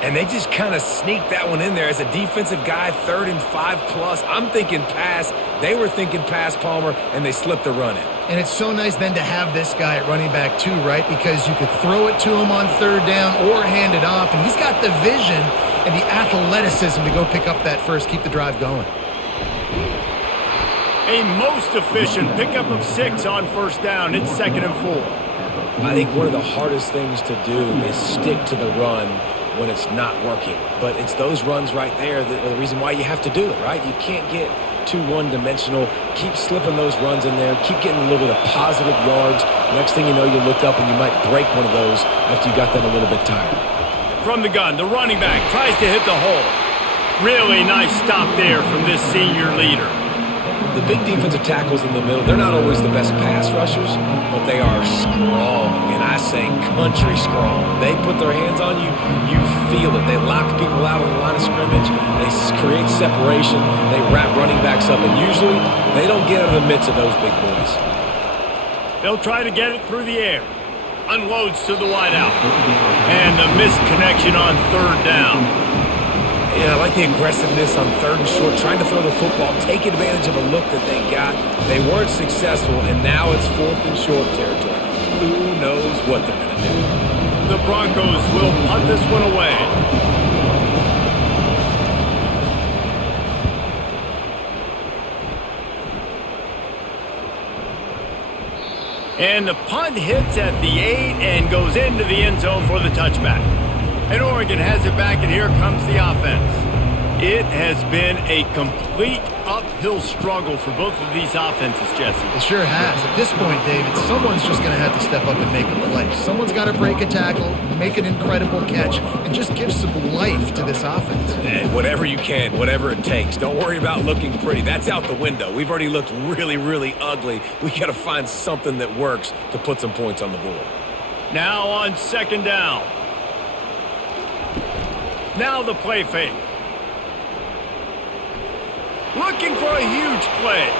And they just kind of sneaked that one in there as a defensive guy, 3rd and 5+. I'm thinking pass. They were thinking pass, Palmer, and they slipped the run in. And it's so nice then to have this guy at running back too, right? Because you could throw it to him on third down or hand it off, and he's got the vision and the athleticism to go pick up that first, keep the drive going. A most efficient pickup of 6 on first down. It's 2nd and 4. I think one of the hardest things to do is stick to the run when it's not working. But it's those runs right there that are the reason why you have to do it, right? You can't get too one-dimensional. Keep slipping those runs in there. Keep getting a little bit of positive yards. Next thing you know, you look up and you might break one of those after you got them a little bit tired. From the gun, the running back tries to hit the hole. Really nice stop there from this senior leader. The big defensive tackles in the middle, they're not always the best pass rushers, but they are strong, and I say country strong. They put their hands on you, you feel it. They lock people out on the line of scrimmage. They create separation. They wrap running backs up, and usually they don't get out of the midst of those big boys. They'll try to get it through the air. Unloads to the wideout. And the missed connection on third down. Yeah, I like the aggressiveness on 3rd and short, trying to throw the football, take advantage of a look that they got. They weren't successful, and now it's 4th and short territory. Who knows what they're going to do? The Broncos will punt this one away. And the punt hits at the 8 and goes into the end zone for the touchback. And Oregon has it back, and here comes the offense. It has been a complete uphill struggle for both of these offenses, Jesse. It sure has. At this point, David, someone's just going to have to step up and make a play. Someone's got to break a tackle, make an incredible catch, and just give some life to this offense. And whatever you can, whatever it takes. Don't worry about looking pretty. That's out the window. We've already looked really, really ugly. We got to find something that works to put some points on the board. Now on 2nd down. Now the play fake. Looking for a huge play.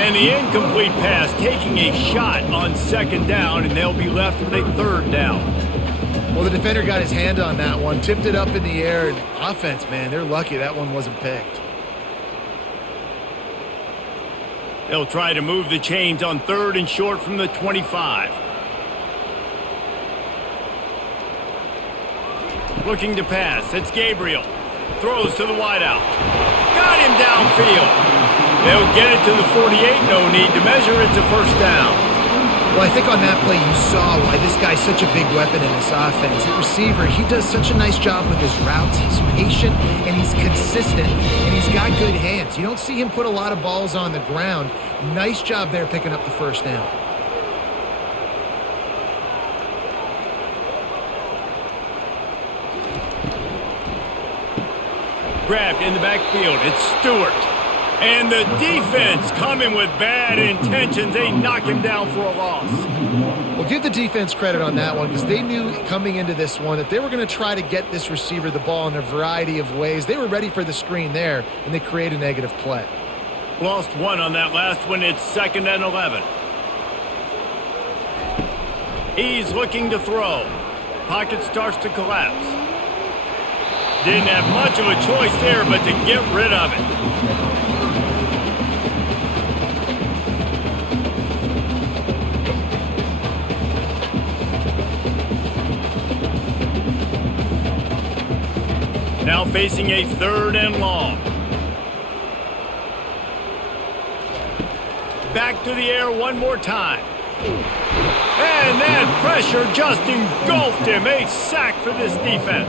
And the incomplete pass taking a shot on 2nd down, and they'll be left with a 3rd down. Well, the defender got his hand on that one, tipped it up in the air, and offense, man, they're lucky that one wasn't picked. They'll try to move the chains on 3rd and short from the 25. Looking to pass. It's Gabriel. Throws to the wideout. Got him downfield. They'll get it to the 48. No need to measure. It's a first down. Well, I think on that play you saw why this guy's such a big weapon in this offense. At receiver, he does such a nice job with his routes. He's patient, and he's consistent, and he's got good hands. You don't see him put a lot of balls on the ground. Nice job there picking up the first down. Grabbed in the backfield. It's Stewart. And the defense coming with bad intentions. They knock him down for a loss. Well, give the defense credit on that one because they knew coming into this one that they were going to try to get this receiver the ball in a variety of ways. They were ready for the screen there, and they create a negative play. Lost one on that last one. It's 2nd and 11. He's looking to throw. Pocket starts to collapse. Didn't have much of a choice there, but to get rid of it. Now facing a 3rd and long. Back to the air one more time. And that pressure just engulfed him. A sack for this defense.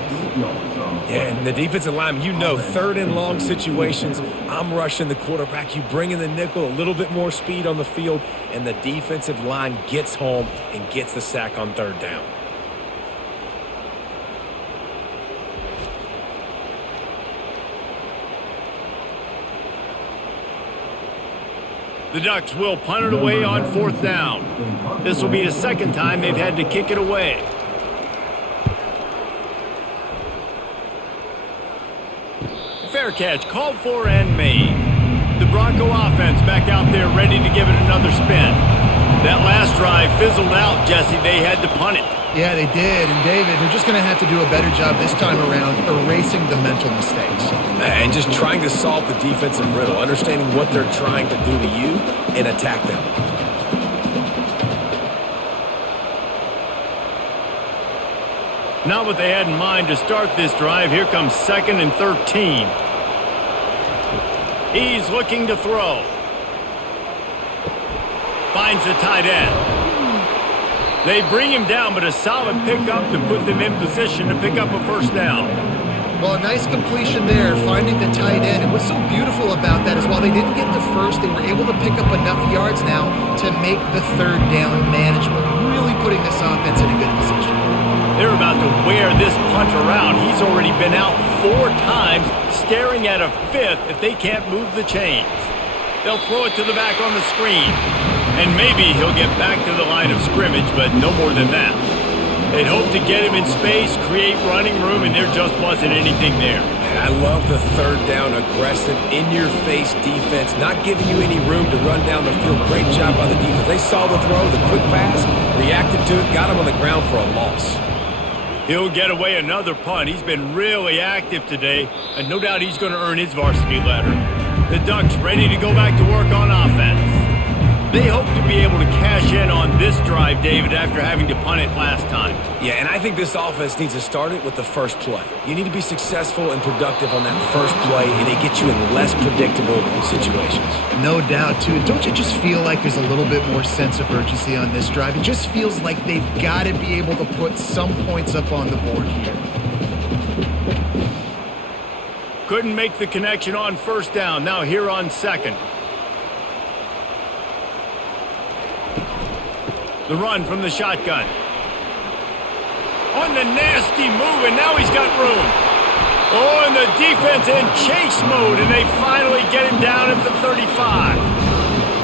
Yeah, and the defensive line, you know, 3rd and long situations, I'm rushing the quarterback. You bring in the nickel, a little bit more speed on the field, and the defensive line gets home and gets the sack on 3rd down. The Ducks will punt it away on 4th down. This will be the 2nd time they've had to kick it away. Fair catch, called for and made. The Bronco offense back out there ready to give it another spin. That last drive fizzled out, Jesse. They had to punt it. Yeah, they did. And David, they're just going to have to do a better job this time around erasing the mental mistakes. And just trying to solve the defensive riddle, understanding what they're trying to do to you and attack them. Not what they had in mind to start this drive. Here comes 2nd and 13. He's looking to throw. Finds the tight end. They bring him down, but a solid pickup to put them in position to pick up a 1st down. Well, a nice completion there, finding the tight end. And what's so beautiful about that is while they didn't get the first, they were able to pick up enough yards now to make the 3rd down manageable, really putting this offense in a good position. They're about to wear this punter out. He's already been out 4 times, staring at a 5th if they can't move the chains. They'll throw it to the back on the screen. And maybe he'll get back to the line of scrimmage, but no more than that. They'd hope to get him in space, create running room, and there just wasn't anything there. I love the 3rd down, aggressive, in-your-face defense, not giving you any room to run down the field. Great job by the defense. They saw the throw, the quick pass, reacted to it, got him on the ground for a loss. He'll get away another punt. He's been really active today, and no doubt he's going to earn his varsity letter. The Ducks ready to go back to work on offense. They hope to be able to cash in on this drive, David, after having to punt it last time. Yeah, and I think this offense needs to start it with the first play. You need to be successful and productive on that first play, and it gets you in less predictable situations. No doubt, too. Don't you just feel like there's a little bit more sense of urgency on this drive? It just feels like they've got to be able to put some points up on the board here. Couldn't make the connection on 1st down. Now here on 2nd. The run from the shotgun. On the nasty move, and now he's got room. Oh, and the defense in chase mode, and they finally get him down at the 35.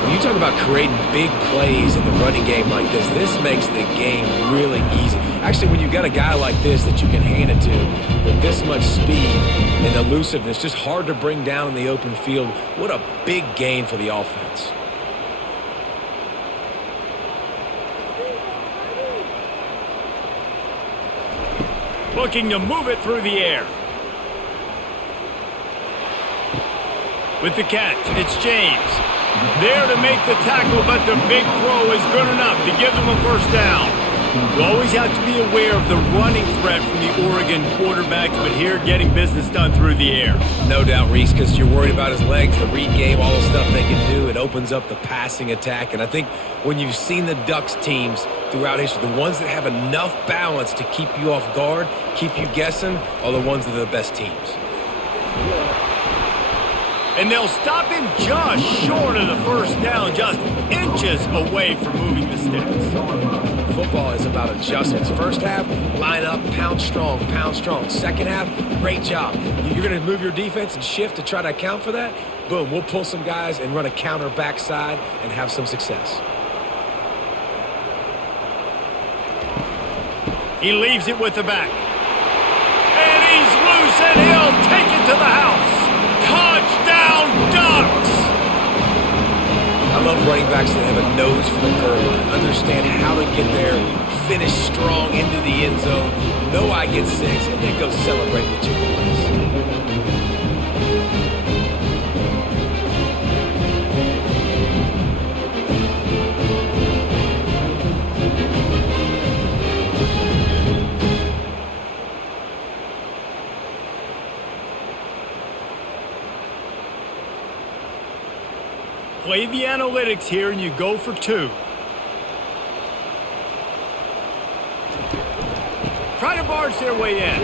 When you talk about creating big plays in the running game like this makes the game really easy. Actually, when you got a guy like this that you can hand it to with this much speed and elusiveness, just hard to bring down in the open field, what a big gain for the offense. Looking to move it through the air. With the catch, it's James. There to make the tackle, but the big throw is good enough to give them a 1st down. You always have to be aware of the running threat from the Oregon quarterbacks, but here getting business done through the air. No doubt, Reese, because you're worried about his legs, the read game, all the stuff they can do. It opens up the passing attack. And I think when you've seen the Ducks teams throughout history, the ones that have enough balance to keep you off guard, keep you guessing, are the ones that are the best teams. And they'll stop him just short of the 1st down, just inches away from moving the sticks. Football is about adjustments. First half, line up, pound strong, pound strong. Second half, great job. You're going to move your defense and shift to try to account for that. Boom, we'll pull some guys and run a counter backside and have some success. He leaves it with the back. And he's loose, and he'll take it to the house. Touchdown, Ducks! I love running backs that have a nose for the goal line, understand how to get there, finish strong into the end zone, know I get 6, and then go celebrate the chicken wings. play the analytics here and you go for 2. Try to barge their way in.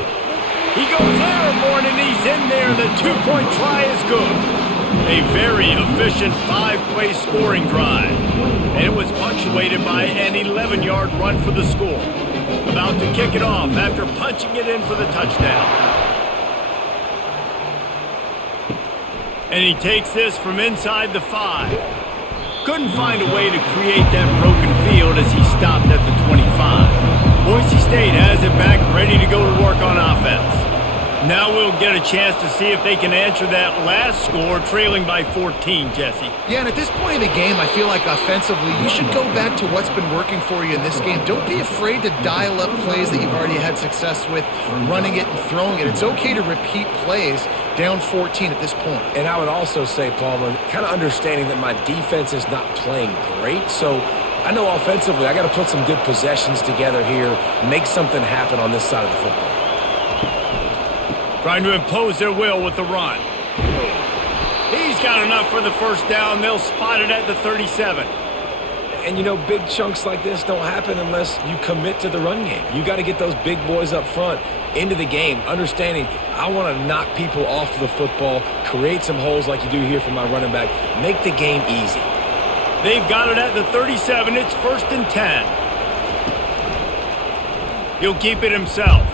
He goes airborne and he's in there. The 2-point try is good. A very efficient 5-play scoring drive. And it was punctuated by an 11-yard run for the score. About to kick it off after punching it in for the touchdown. And he takes this from inside the 5. Couldn't find a way to create that broken field as he stopped at the 25. Boise State has it back, ready to go to work on offense. Now we'll get a chance to see if they can answer that last score, trailing by 14, Jesse. Yeah, and at this point in the game, I feel like offensively, you should go back to what's been working for you in this game. Don't be afraid to dial up plays that you've already had success with, running it and throwing it. It's okay to repeat plays down 14 at this point. And I would also say, Palmer, kind of understanding that my defense is not playing great, so I know offensively I got to put some good possessions together here, make something happen on this side of the football. Trying to impose their will with the run. He's got enough for the first down. They'll spot it at the 37. And, you know, big chunks like this don't happen unless you commit to the run game. You got to get those big boys up front into the game, understanding I want to knock people off the football, create some holes like you do here for my running back, make the game easy. They've got it at the 37. It's 1st and 10. He'll keep it himself.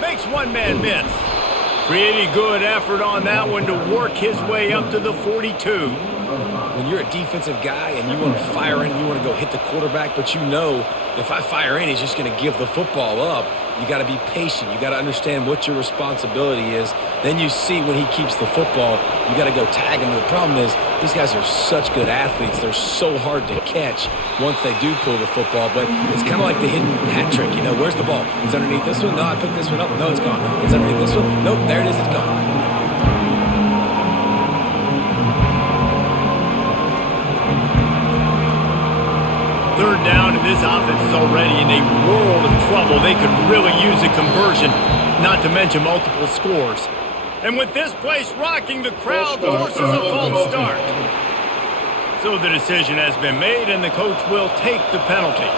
Makes one man miss. Pretty good effort on that one to work his way up to the 42. When you're a defensive guy and you want to fire in, you want to go hit the quarterback, but you know if I fire in, he's just going to give the football up. You got to be patient. You got to understand what your responsibility is. Then you see when he keeps the football, you got to go tag him. The problem is these guys are such good athletes. They're so hard to catch once they do pull the football. But it's kind of like the hidden hat trick. You know, where's the ball? It's underneath this one. No, I picked this one up. No, it's gone. It's underneath this one. Nope, there it is. It's gone. Third down, and this offense is already in a world of trouble. They could really use a conversion, not to mention multiple scores. And with this place rocking, the crowd forces a false start. So the decision has been made, and the coach will take the penalty.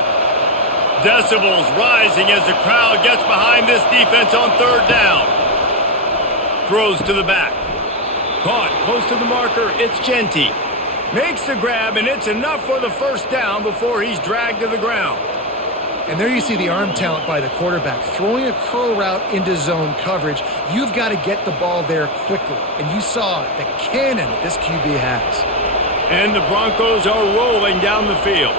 Decibels rising as the crowd gets behind this defense on third down. Throws to the back. Caught close to the marker. It's Genty. Makes the grab, and it's enough for the first down before he's dragged to the ground. And there you see the arm talent by the quarterback. Throwing a curl route into zone coverage, you've got to get the ball there quickly. And you saw the cannon that this QB has. And the Broncos are rolling down the field.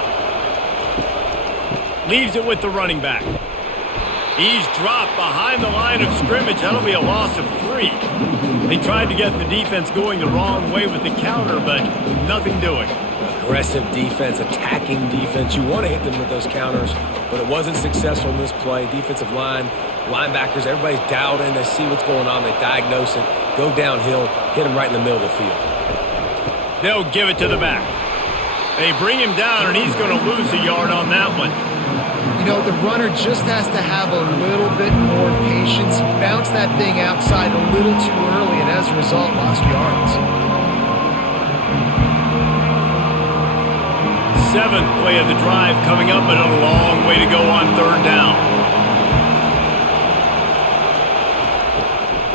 Leaves it with the running back. He's dropped behind the line of scrimmage. That'll be a loss of 3. They tried to get the defense going the wrong way with the counter, but nothing doing. Aggressive defense, attacking defense. You want to hit them with those counters, but it wasn't successful in this play. Defensive line, linebackers, everybody's dialed in. They see what's going on. They diagnose it, go downhill, hit him right in the middle of the field. They'll give it to the back. They bring him down, and he's going to lose a yard on that one. You know, the runner just has to have a little bit more patience. He bounced that thing outside a little too early, and as a result, lost yards. 7th play of the drive coming up, but a long way to go on third down.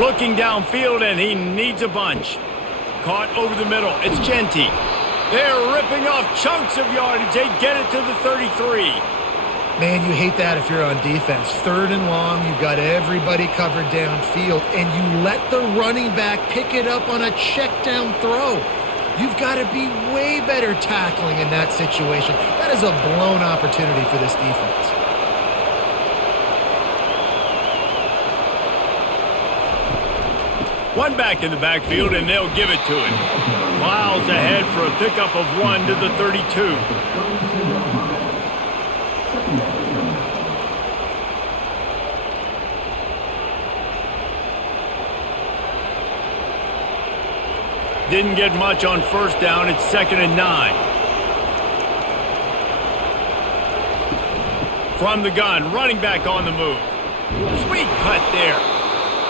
Looking downfield, and he needs a bunch. Caught over the middle. It's Genty. They're ripping off chunks of yardage. They get it to the 33. Man, you hate that if you're on defense. 3rd and long, you've got everybody covered downfield, and you let the running back pick it up on a check down throw. You've got to be way better tackling in that situation. That is a blown opportunity for this defense. One back in the backfield, and they'll give it to him. Miles ahead for a pickup of 1 to the 32. Didn't get much on first down. It's 2nd and 9. From the gun, running back on the move. Sweet cut there.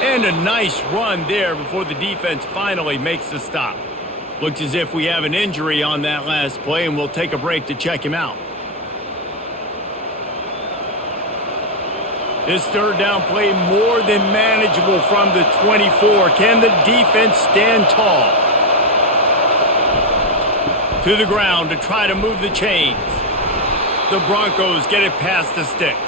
And a nice run there before the defense finally makes the stop. Looks as if we have an injury on that last play, and we'll take a break to check him out. This third down play more than manageable from the 24. Can the defense stand tall? To the ground to try to move the chains. The Broncos get it past the sticks.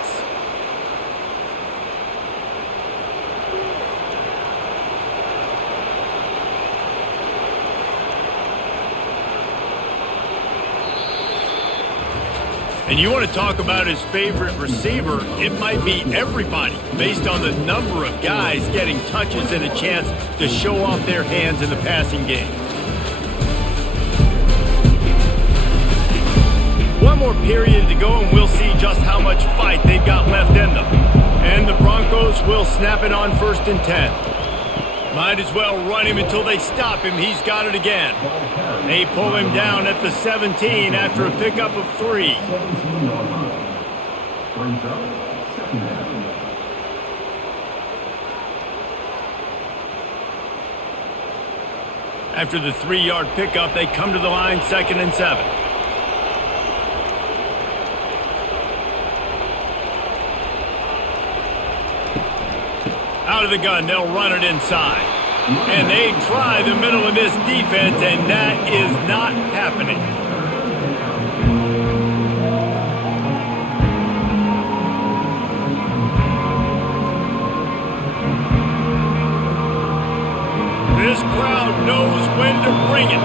And you want to talk about his favorite receiver, it might be everybody, based on the number of guys getting touches and a chance to show off their hands in the passing game. One more period to go, and we'll see just how much fight they've got left in them. And the Broncos will snap it on 1st and 10. Might as well run him until they stop him. He's got it again. They pull him down at the 17 after a pickup of 3. After the 3-yard pickup, they come to the line 2nd and 7. Out of the gun, they'll run it inside. And they try the middle of this defense, and that is not happening. This crowd knows when to bring it.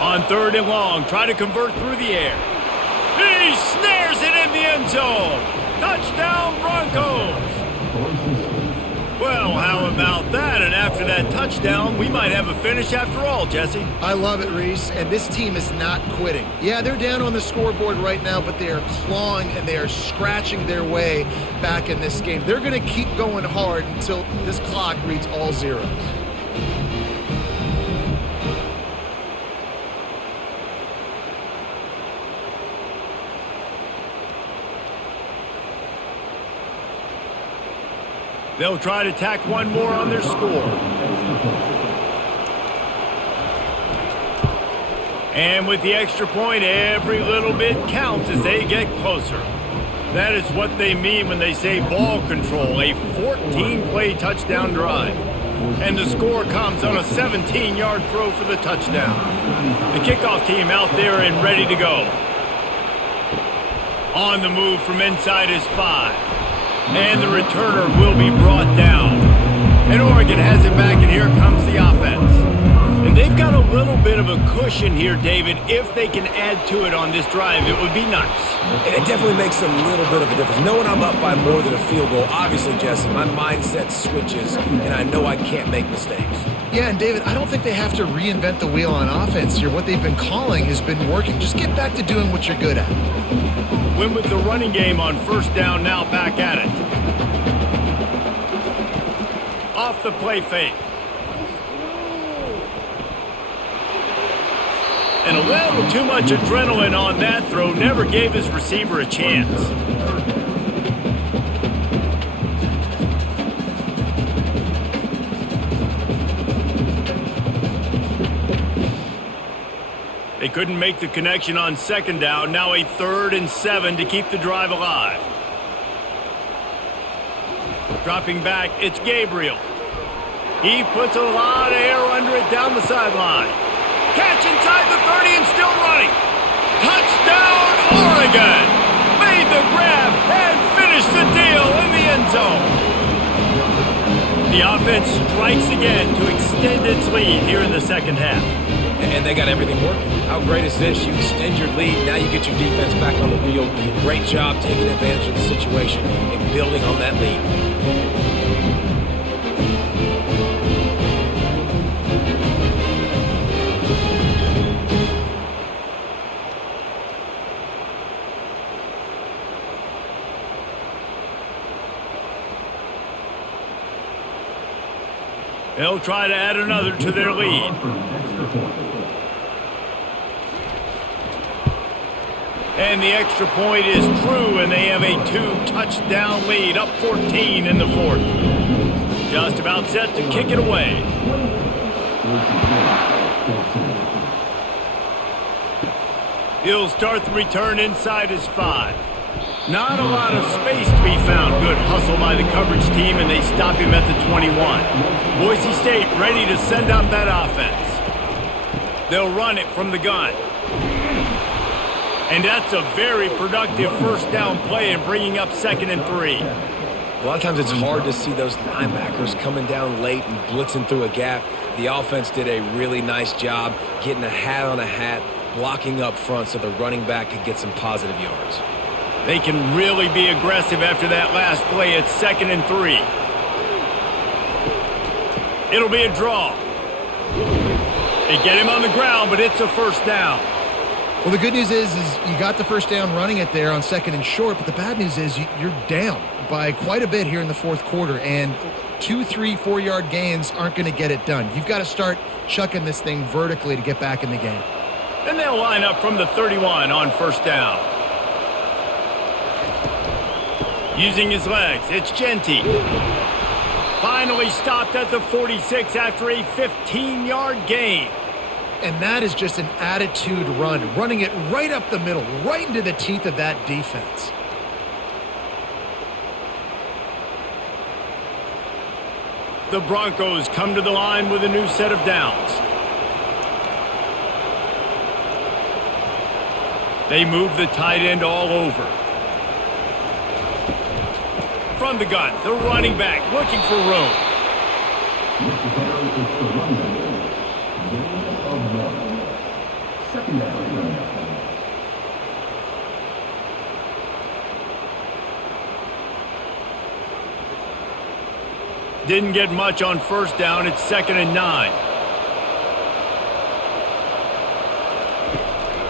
On 3rd and long, try to convert through the air. He snares it in the end zone. Touchdown, Broncos. Well, how about that? And after that touchdown, we might have a finish after all, Jesse. I love it, Reese, and this team is not quitting. Yeah, they're down on the scoreboard right now, but they are clawing and they are scratching their way back in this game. They're going to keep going hard until this clock reads all zeros. They'll try to tack one more on their score. And with the extra point, every little bit counts as they get closer. That is what they mean when they say ball control, a 14-play touchdown drive. And the score comes on a 17-yard throw for the touchdown. The kickoff team out there and ready to go. On the move from inside his 5. And the returner will be brought down. And Oregon has it back, and here comes the offense. And they've got a little bit of a cushion here, David. If they can add to it on this drive, it would be nice. It definitely makes a little bit of a difference. Knowing I'm up by more than a field goal, obviously, Jesse, my mindset switches, and I know I can't make mistakes. Yeah, and David, I don't think they have to reinvent the wheel on offense here. What they've been calling has been working. Just get back to doing what you're good at. Win with the running game on 1st down, now back at it. Off the play fake. And a little too much adrenaline on that throw, never gave his receiver a chance. They couldn't make the connection on 2nd down. Now a 3rd and 7 to keep the drive alive. Dropping back, it's Gabriel. He puts a lot of air under it down the sideline. Catch inside the 30 and still running. Touchdown, Oregon! Made the grab and finished the deal in the end zone. The offense strikes again to extend its lead here in the 2nd half. And they got everything working. How great is this? You extend your lead, now you get your defense back on the field. Great job taking advantage of the situation and building on that lead. They'll try to add another to their lead. And the extra point is true, and they have a 2-touchdown lead, up 14 in the 4th. just about set to kick it away. He'll start the return inside his 5. Not a lot of space to be found. Good hustle by the coverage team, and they stop him at the 21. Boise State ready to send out that offense. They'll run it from the gun. And that's a very productive first down play in bringing up 2nd and 3. A lot of times it's hard to see those linebackers coming down late and blitzing through a gap. The offense did a really nice job getting a hat on a hat, blocking up front so the running back could get some positive yards. They can really be aggressive after that last play at 2nd and 3. It'll be a draw. They get him on the ground, but it's a first down. Well, the good news is you got the first down running it there on 2nd and short, but the bad news is you're down by quite a bit here in the 4th quarter, and 2, 3, 4-yard gains aren't going to get it done. You've got to start chucking this thing vertically to get back in the game. And they'll line up from the 31 on first down. Using his legs, it's Genty. Finally stopped at the 46 after a 15-yard gain. And that is just an attitude run, running it right up the middle, right into the teeth of that defense. The Broncos come to the line with a new set of downs. They move the tight end all over. From the gun, the running back looking for room. Didn't get much on first down. It's 2nd and 9.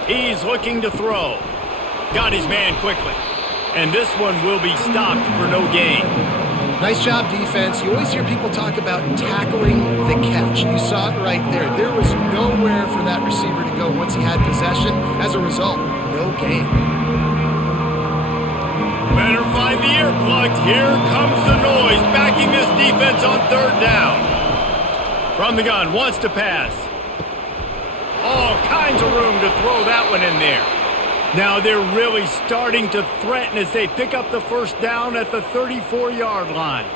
He's looking to throw. Got his man quickly. And this one will be stopped for no gain. Nice job, defense. You always hear people talk about tackling the catch. You saw it right there. There was nowhere for that receiver to go once he had possession. As a result, no gain. Better find the earplugs. Here comes the noise, backing this defense on 3rd down. From the gun, wants to pass. All kinds of room to throw that one in there. Now they're really starting to threaten as they pick up the first down at the 34-yard line.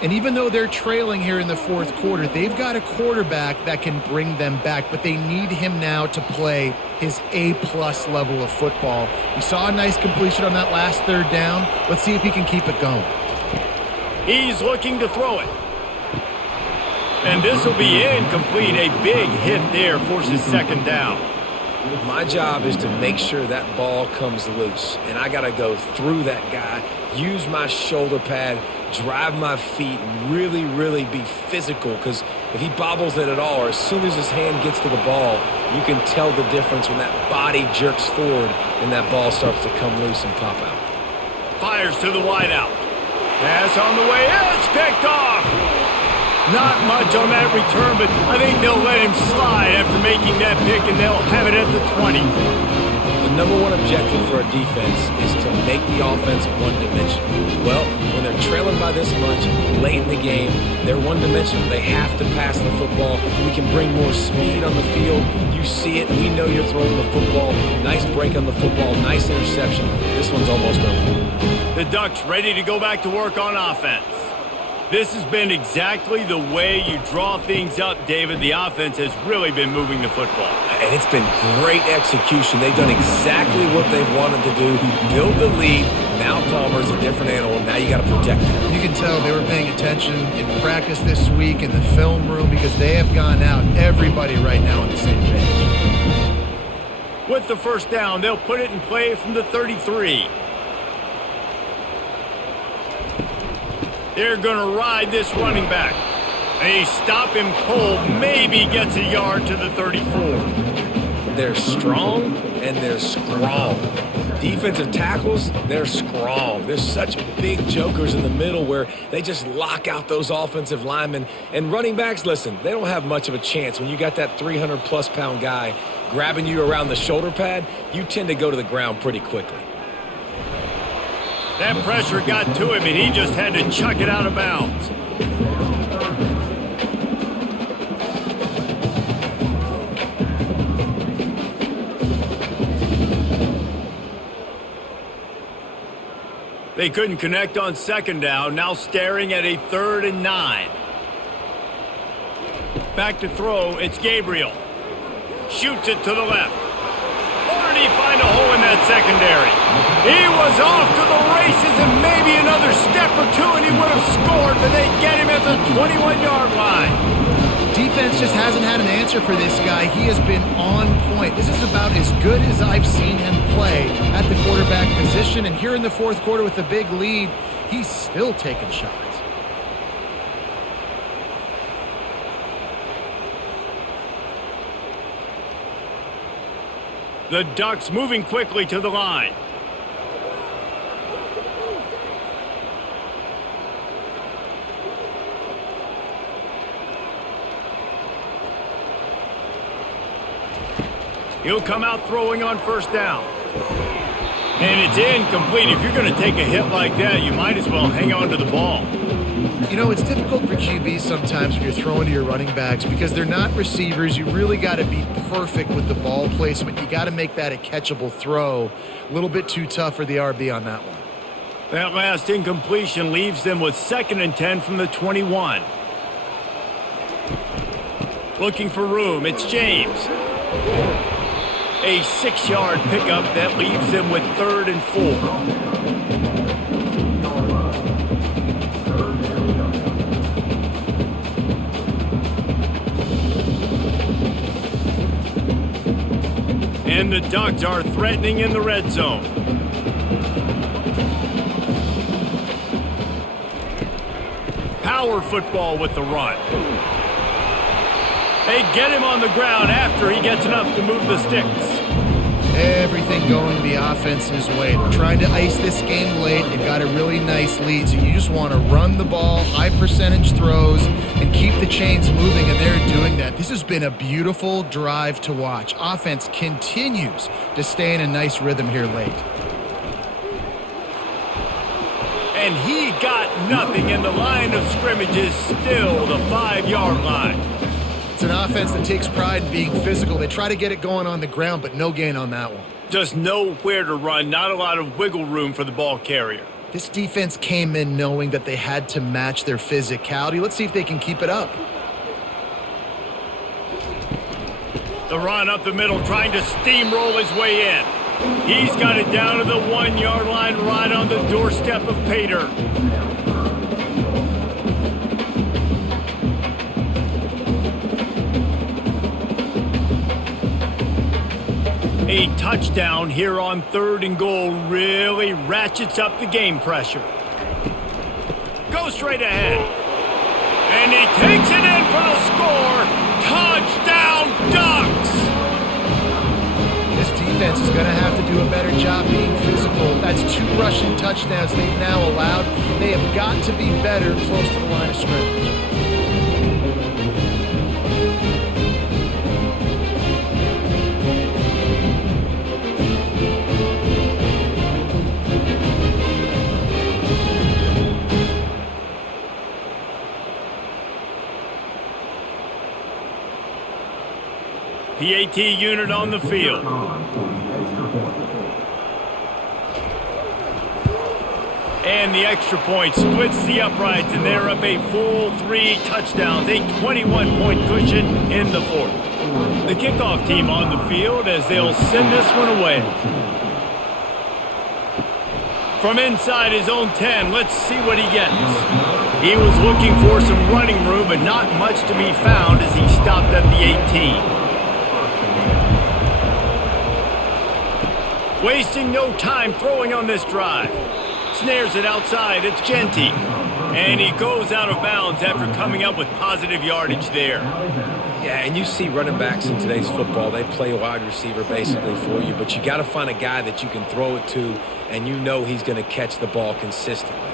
And even though they're trailing here in the 4th quarter, they've got a quarterback that can bring them back, but they need him now to play his A-plus level of football. We saw a nice completion on that last 3rd down. Let's see if he can keep it going. He's looking to throw it. And this will be incomplete. A big hit there forces 2nd down. My job is to make sure that ball comes loose, and I got to go through that guy, use my shoulder pad, drive my feet, really, really be physical, because if he bobbles it at all, or as soon as his hand gets to the ball, you can tell the difference when that body jerks forward and that ball starts to come loose and pop out. Fires to the wideout. Pass on the way. It's picked off. Not much on that return, but I think they'll let him slide after making that pick, and they'll have it at the 20. The number one objective for a defense is to make the offense one-dimensional. Well, when they're trailing by this much late in the game, they're one-dimensional. They have to pass the football. We can bring more speed on the field. You see it. We know you're throwing the football. Nice break on the football. Nice interception. This one's almost over. The Ducks ready to go back to work on offense. This has been exactly the way you draw things up, David. The offense has really been moving the football. And it's been great execution. They've done exactly what they've wanted to do. Build the lead. Now Palmer's a different animal. Now you got to protect him. You can tell they were paying attention in practice this week in the film room because they have gone out, everybody right now on the same page. With the first down, they'll put it in play from the 33. They're going to ride this running back. They stop him cold, maybe gets a yard to the 34. They're strong and they're strong. Defensive tackles, they're strong. There's such big jokers in the middle where they just lock out those offensive linemen. And running backs, listen, they don't have much of a chance. When you got that 300-plus pound guy grabbing you around the shoulder pad, you tend to go to the ground pretty quickly. That pressure got to him, and he just had to chuck it out of bounds. They couldn't connect on second down, now staring at a 3rd and 9. Back to throw, it's Gabriel. Shoots it to the left. Or did he find a hole in that secondary? He was off to the races and maybe another step or two and he would have scored, but they get him at the 21-yard line. Defense just hasn't had an answer for this guy. He has been on point. This is about as good as I've seen him play at the quarterback position. And here in the fourth quarter with a big lead, he's still taking shots. The Ducks moving quickly to the line. He'll come out throwing on first down. And it's incomplete. If you're going to take a hit like that, you might as well hang on to the ball. You know, it's difficult for QBs sometimes when you're throwing to your running backs because they're not receivers. You really got to be perfect with the ball placement. You got to make that a catchable throw. A little bit too tough for the RB on that one. That last incompletion leaves them with 2nd and 10 from the 21. Looking for room, it's James. A 6-yard pickup that leaves them with 3rd and 4. And the Ducks are threatening in the red zone. Power football with the run. They get him on the ground after he gets enough to move the sticks. Everything going the offense's way. They're trying to ice this game late. They've got a really nice lead, so you just want to run the ball, high percentage throws, and keep the chains moving, and they're doing that. This has been a beautiful drive to watch. Offense continues to stay in a nice rhythm here late. And he got nothing, and the line of scrimmage is still the 5-yard line. It's an offense that takes pride in being physical. They try to get it going on the ground, but no gain on that one. Just nowhere to run, not a lot of wiggle room for the ball carrier. This defense came in knowing that they had to match their physicality. Let's see if they can keep it up. The run up the middle, trying to steamroll his way in. He's got it down to the 1-yard line, right on the doorstep of Pater. A touchdown here on 3rd and goal really ratchets up the game pressure. Go straight ahead. And he takes it in for the score. Touchdown, Ducks! This defense is going to have to do a better job being physical. That's 2 rushing touchdowns they've now allowed. They have got to be better close to the line of scrimmage. PAT unit on the field. And the extra point splits the uprights, and they're up a full 3 touchdowns, a 21-point cushion in the 4th. The kickoff team on the field as they'll send this one away. From inside his own 10, let's see what he gets. He was looking for some running room, but not much to be found as he stopped at the 18. Wasting no time throwing on this drive. Snares it outside, it's Genty. And he goes out of bounds after coming up with positive yardage there. Yeah, and you see running backs in today's football, they play wide receiver basically for you, but you got to find a guy that you can throw it to, and you know he's going to catch the ball consistently.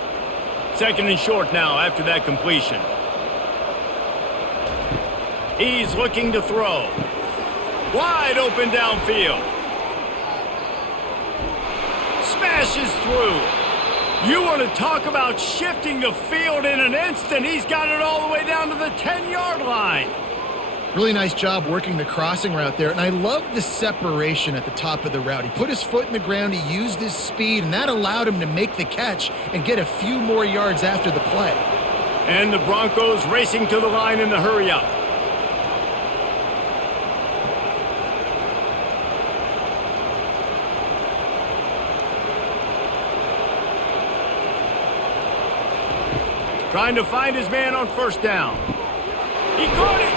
2nd and short now after that completion. He's looking to throw. Wide open downfield. Smashes through. You want to talk about shifting the field in an instant. He's got it all the way down to the 10-yard line. Really nice job working the crossing route there, and I love the separation at the top of the route. He put his foot in the ground, he used his speed, and that allowed him to make the catch and get a few more yards after the play. And the Broncos racing to the line in the hurry-up. Trying to find his man on first down. He caught it.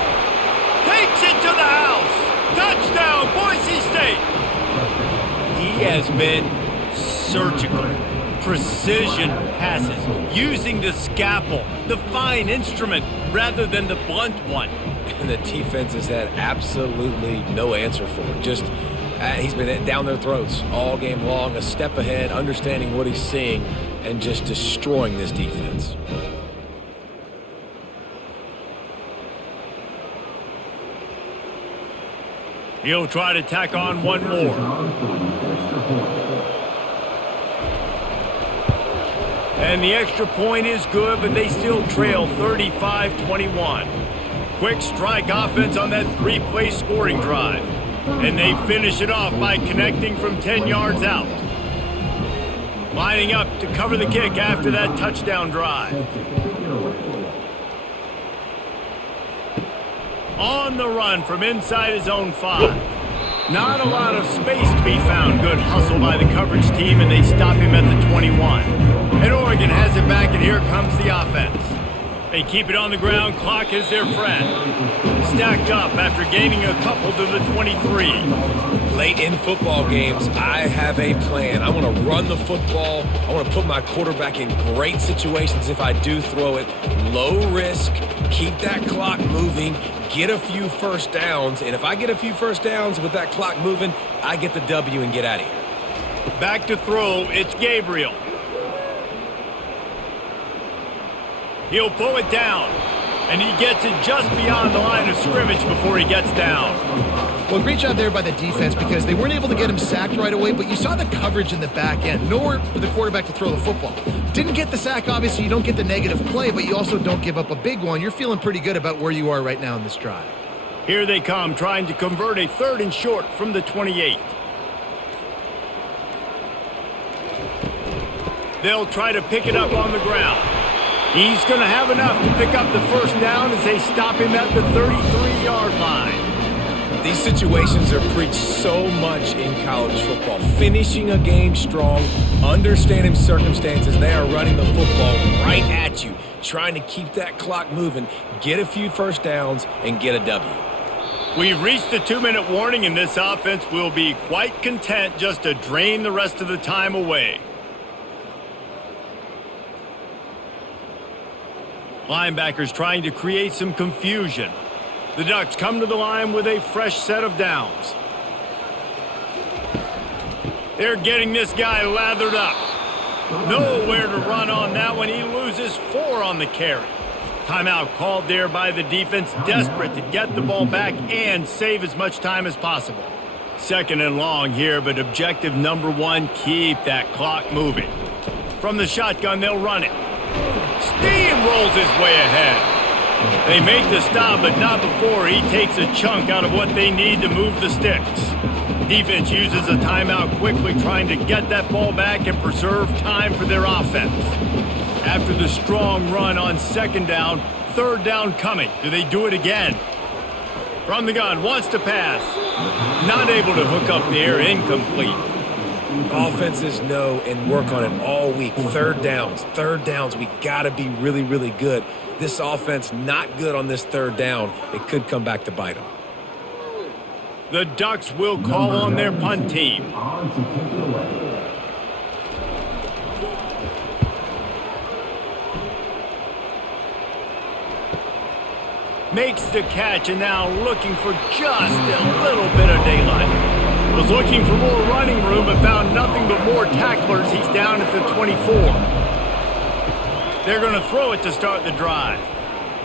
Takes it to the house. Touchdown, Boise State. He has been surgical. Precision passes, using the scalpel, the fine instrument, rather than the blunt one. And the defense has had absolutely no answer for it. Just, he's been down their throats all game long, a step ahead, understanding what he's seeing, and just destroying this defense. He'll try to tack on one more. And the extra point is good, but they still trail 35-21. Quick strike offense on that three-play scoring drive. And they finish it off by connecting from 10 yards out. Lining up to cover the kick after that touchdown drive. On the run from inside his own 5. Not a lot of space to be found. Good hustle by the coverage team, and they stop him at the 21. And Oregon has it back, and here comes the offense. They keep it on the ground. Clock is their friend. Stacked up after gaining a couple to the 23. Late in football games, I have a plan. I want to run the football. I want to put my quarterback in great situations if I do throw it. Low risk, keep that clock moving, get a few first downs. And if I get a few first downs with that clock moving, I get the W and get out of here. Back to throw, it's Gabriel. He'll pull it down, and he gets it just beyond the line of scrimmage before he gets down. Well, great job there by the defense because they weren't able to get him sacked right away, but you saw the coverage in the back end. Nowhere for the quarterback to throw the football. Didn't get the sack, obviously. You don't get the negative play, but you also don't give up a big one. You're feeling pretty good about where you are right now in this drive. Here they come, trying to convert a 3rd and short from the 28. They'll try to pick it up on the ground. He's going to have enough to pick up the first down as they stop him at the 33-yard line. These situations are preached so much in college football. Finishing a game strong, understanding circumstances. They are running the football right at you, trying to keep that clock moving, get a few first downs, and get a W. We've reached the 2-minute warning, and this offense will be quite content just to drain the rest of the time away. Linebackers trying to create some confusion. The Ducks come to the line with a fresh set of downs. They're getting this guy lathered up. Nowhere to run on that one. He loses 4 on the carry. Timeout called there by the defense, desperate to get the ball back and save as much time as possible. 2nd and long here, but objective number 1, keep that clock moving. From the shotgun, they'll run it. Steamrolls his way ahead. They make the stop, but not before he takes a chunk out of what they need to move the sticks. Defense uses a timeout quickly, trying to get that ball back and preserve time for their offense. After the strong run on 2nd down, 3rd down coming. Do they do it again? From the gun, wants to pass. Not able to hook up there, incomplete. Offenses know and work on it all week. 3rd downs. We got to be really, really good. This offense not good on this 3rd down. It could come back to bite them. The Ducks will call on their punt team. Makes the catch, and now looking for just a little bit of daylight. Was looking for more running room, but found nothing but more tacklers. He's down at the 24. They're going to throw it to start the drive.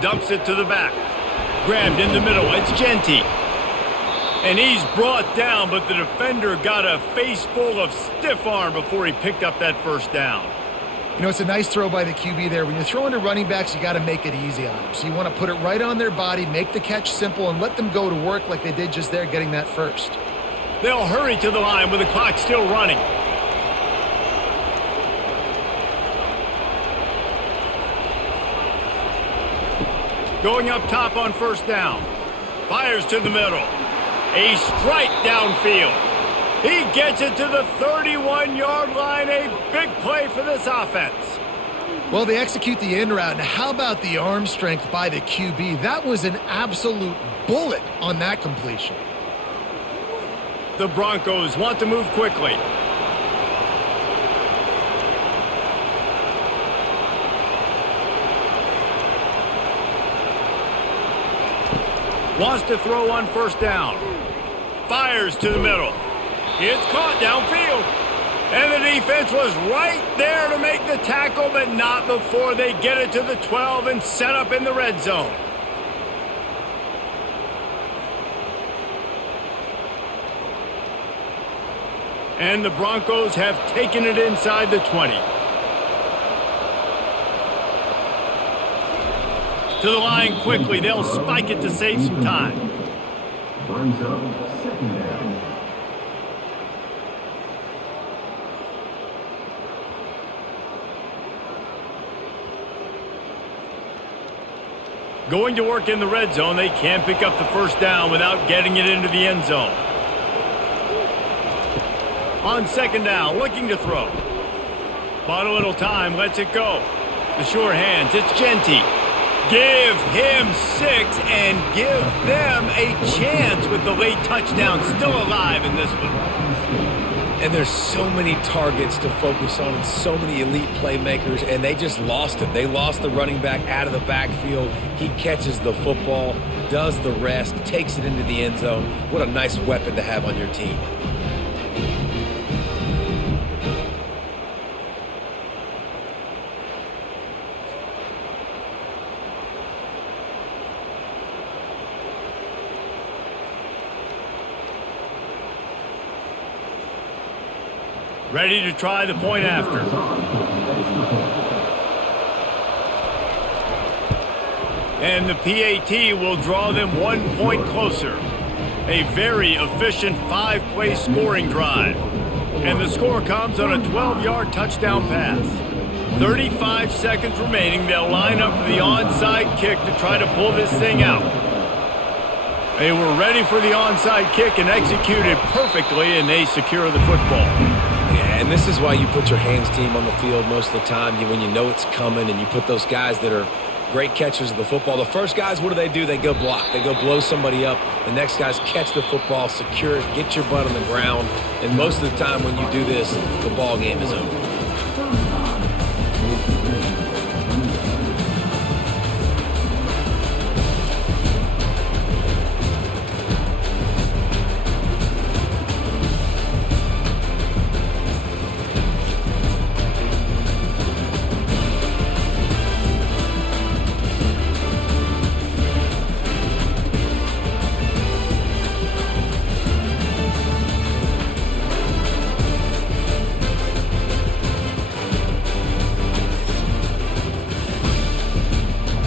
Dumps it to the back. Grabbed in the middle. It's Genty. And he's brought down, but the defender got a face full of stiff arm before he picked up that first down. You know, it's a nice throw by the QB there. When you're throwing to running backs, you got to make it easy on them. So you want to put it right on their body, make the catch simple, and let them go to work like they did just there getting that first. They'll hurry to the line with the clock still running. Going up top on first down. Fires to the middle. A strike downfield. He gets it to the 31-yard line. A big play for this offense. Well, they execute the in route. Now, how about the arm strength by the QB? That was an absolute bullet on that completion. The Broncos want to move quickly. Wants to throw on first down. Fires to the middle. It's caught downfield. And the defense was right there to make the tackle, but not before they get it to the 12 and set up in the red zone. And the Broncos have taken it inside the 20. To the line quickly. They'll spike it to save some time. Brings up second down. Going to work in the red zone. They can't pick up the first down without getting it into the end zone. On second down, looking to throw. Bought a little time, lets it go. The sure hands, it's Genty. Give him 6 and give them a chance with the late touchdown still alive in this one. And there's so many targets to focus on and so many elite playmakers, and they just lost him. They lost the running back out of the backfield. He catches the football, does the rest, takes it into the end zone. What a nice weapon to have on your team. Ready to try the point after. And the PAT will draw them 1 point closer. A very efficient 5-play scoring drive. And the score comes on a 12-yard touchdown pass. 35 seconds remaining. They'll line up for the onside kick to try to pull this thing out. They were ready for the onside kick and executed perfectly, and they secure the football. Yeah, and this is why you put your hands team on the field most of the time when you know it's coming, and you put those guys that are great catchers of the football. The first guys, what do? They go block. They go blow somebody up. The next guys catch the football, secure it, get your butt on the ground. And most of the time when you do this, the ball game is over.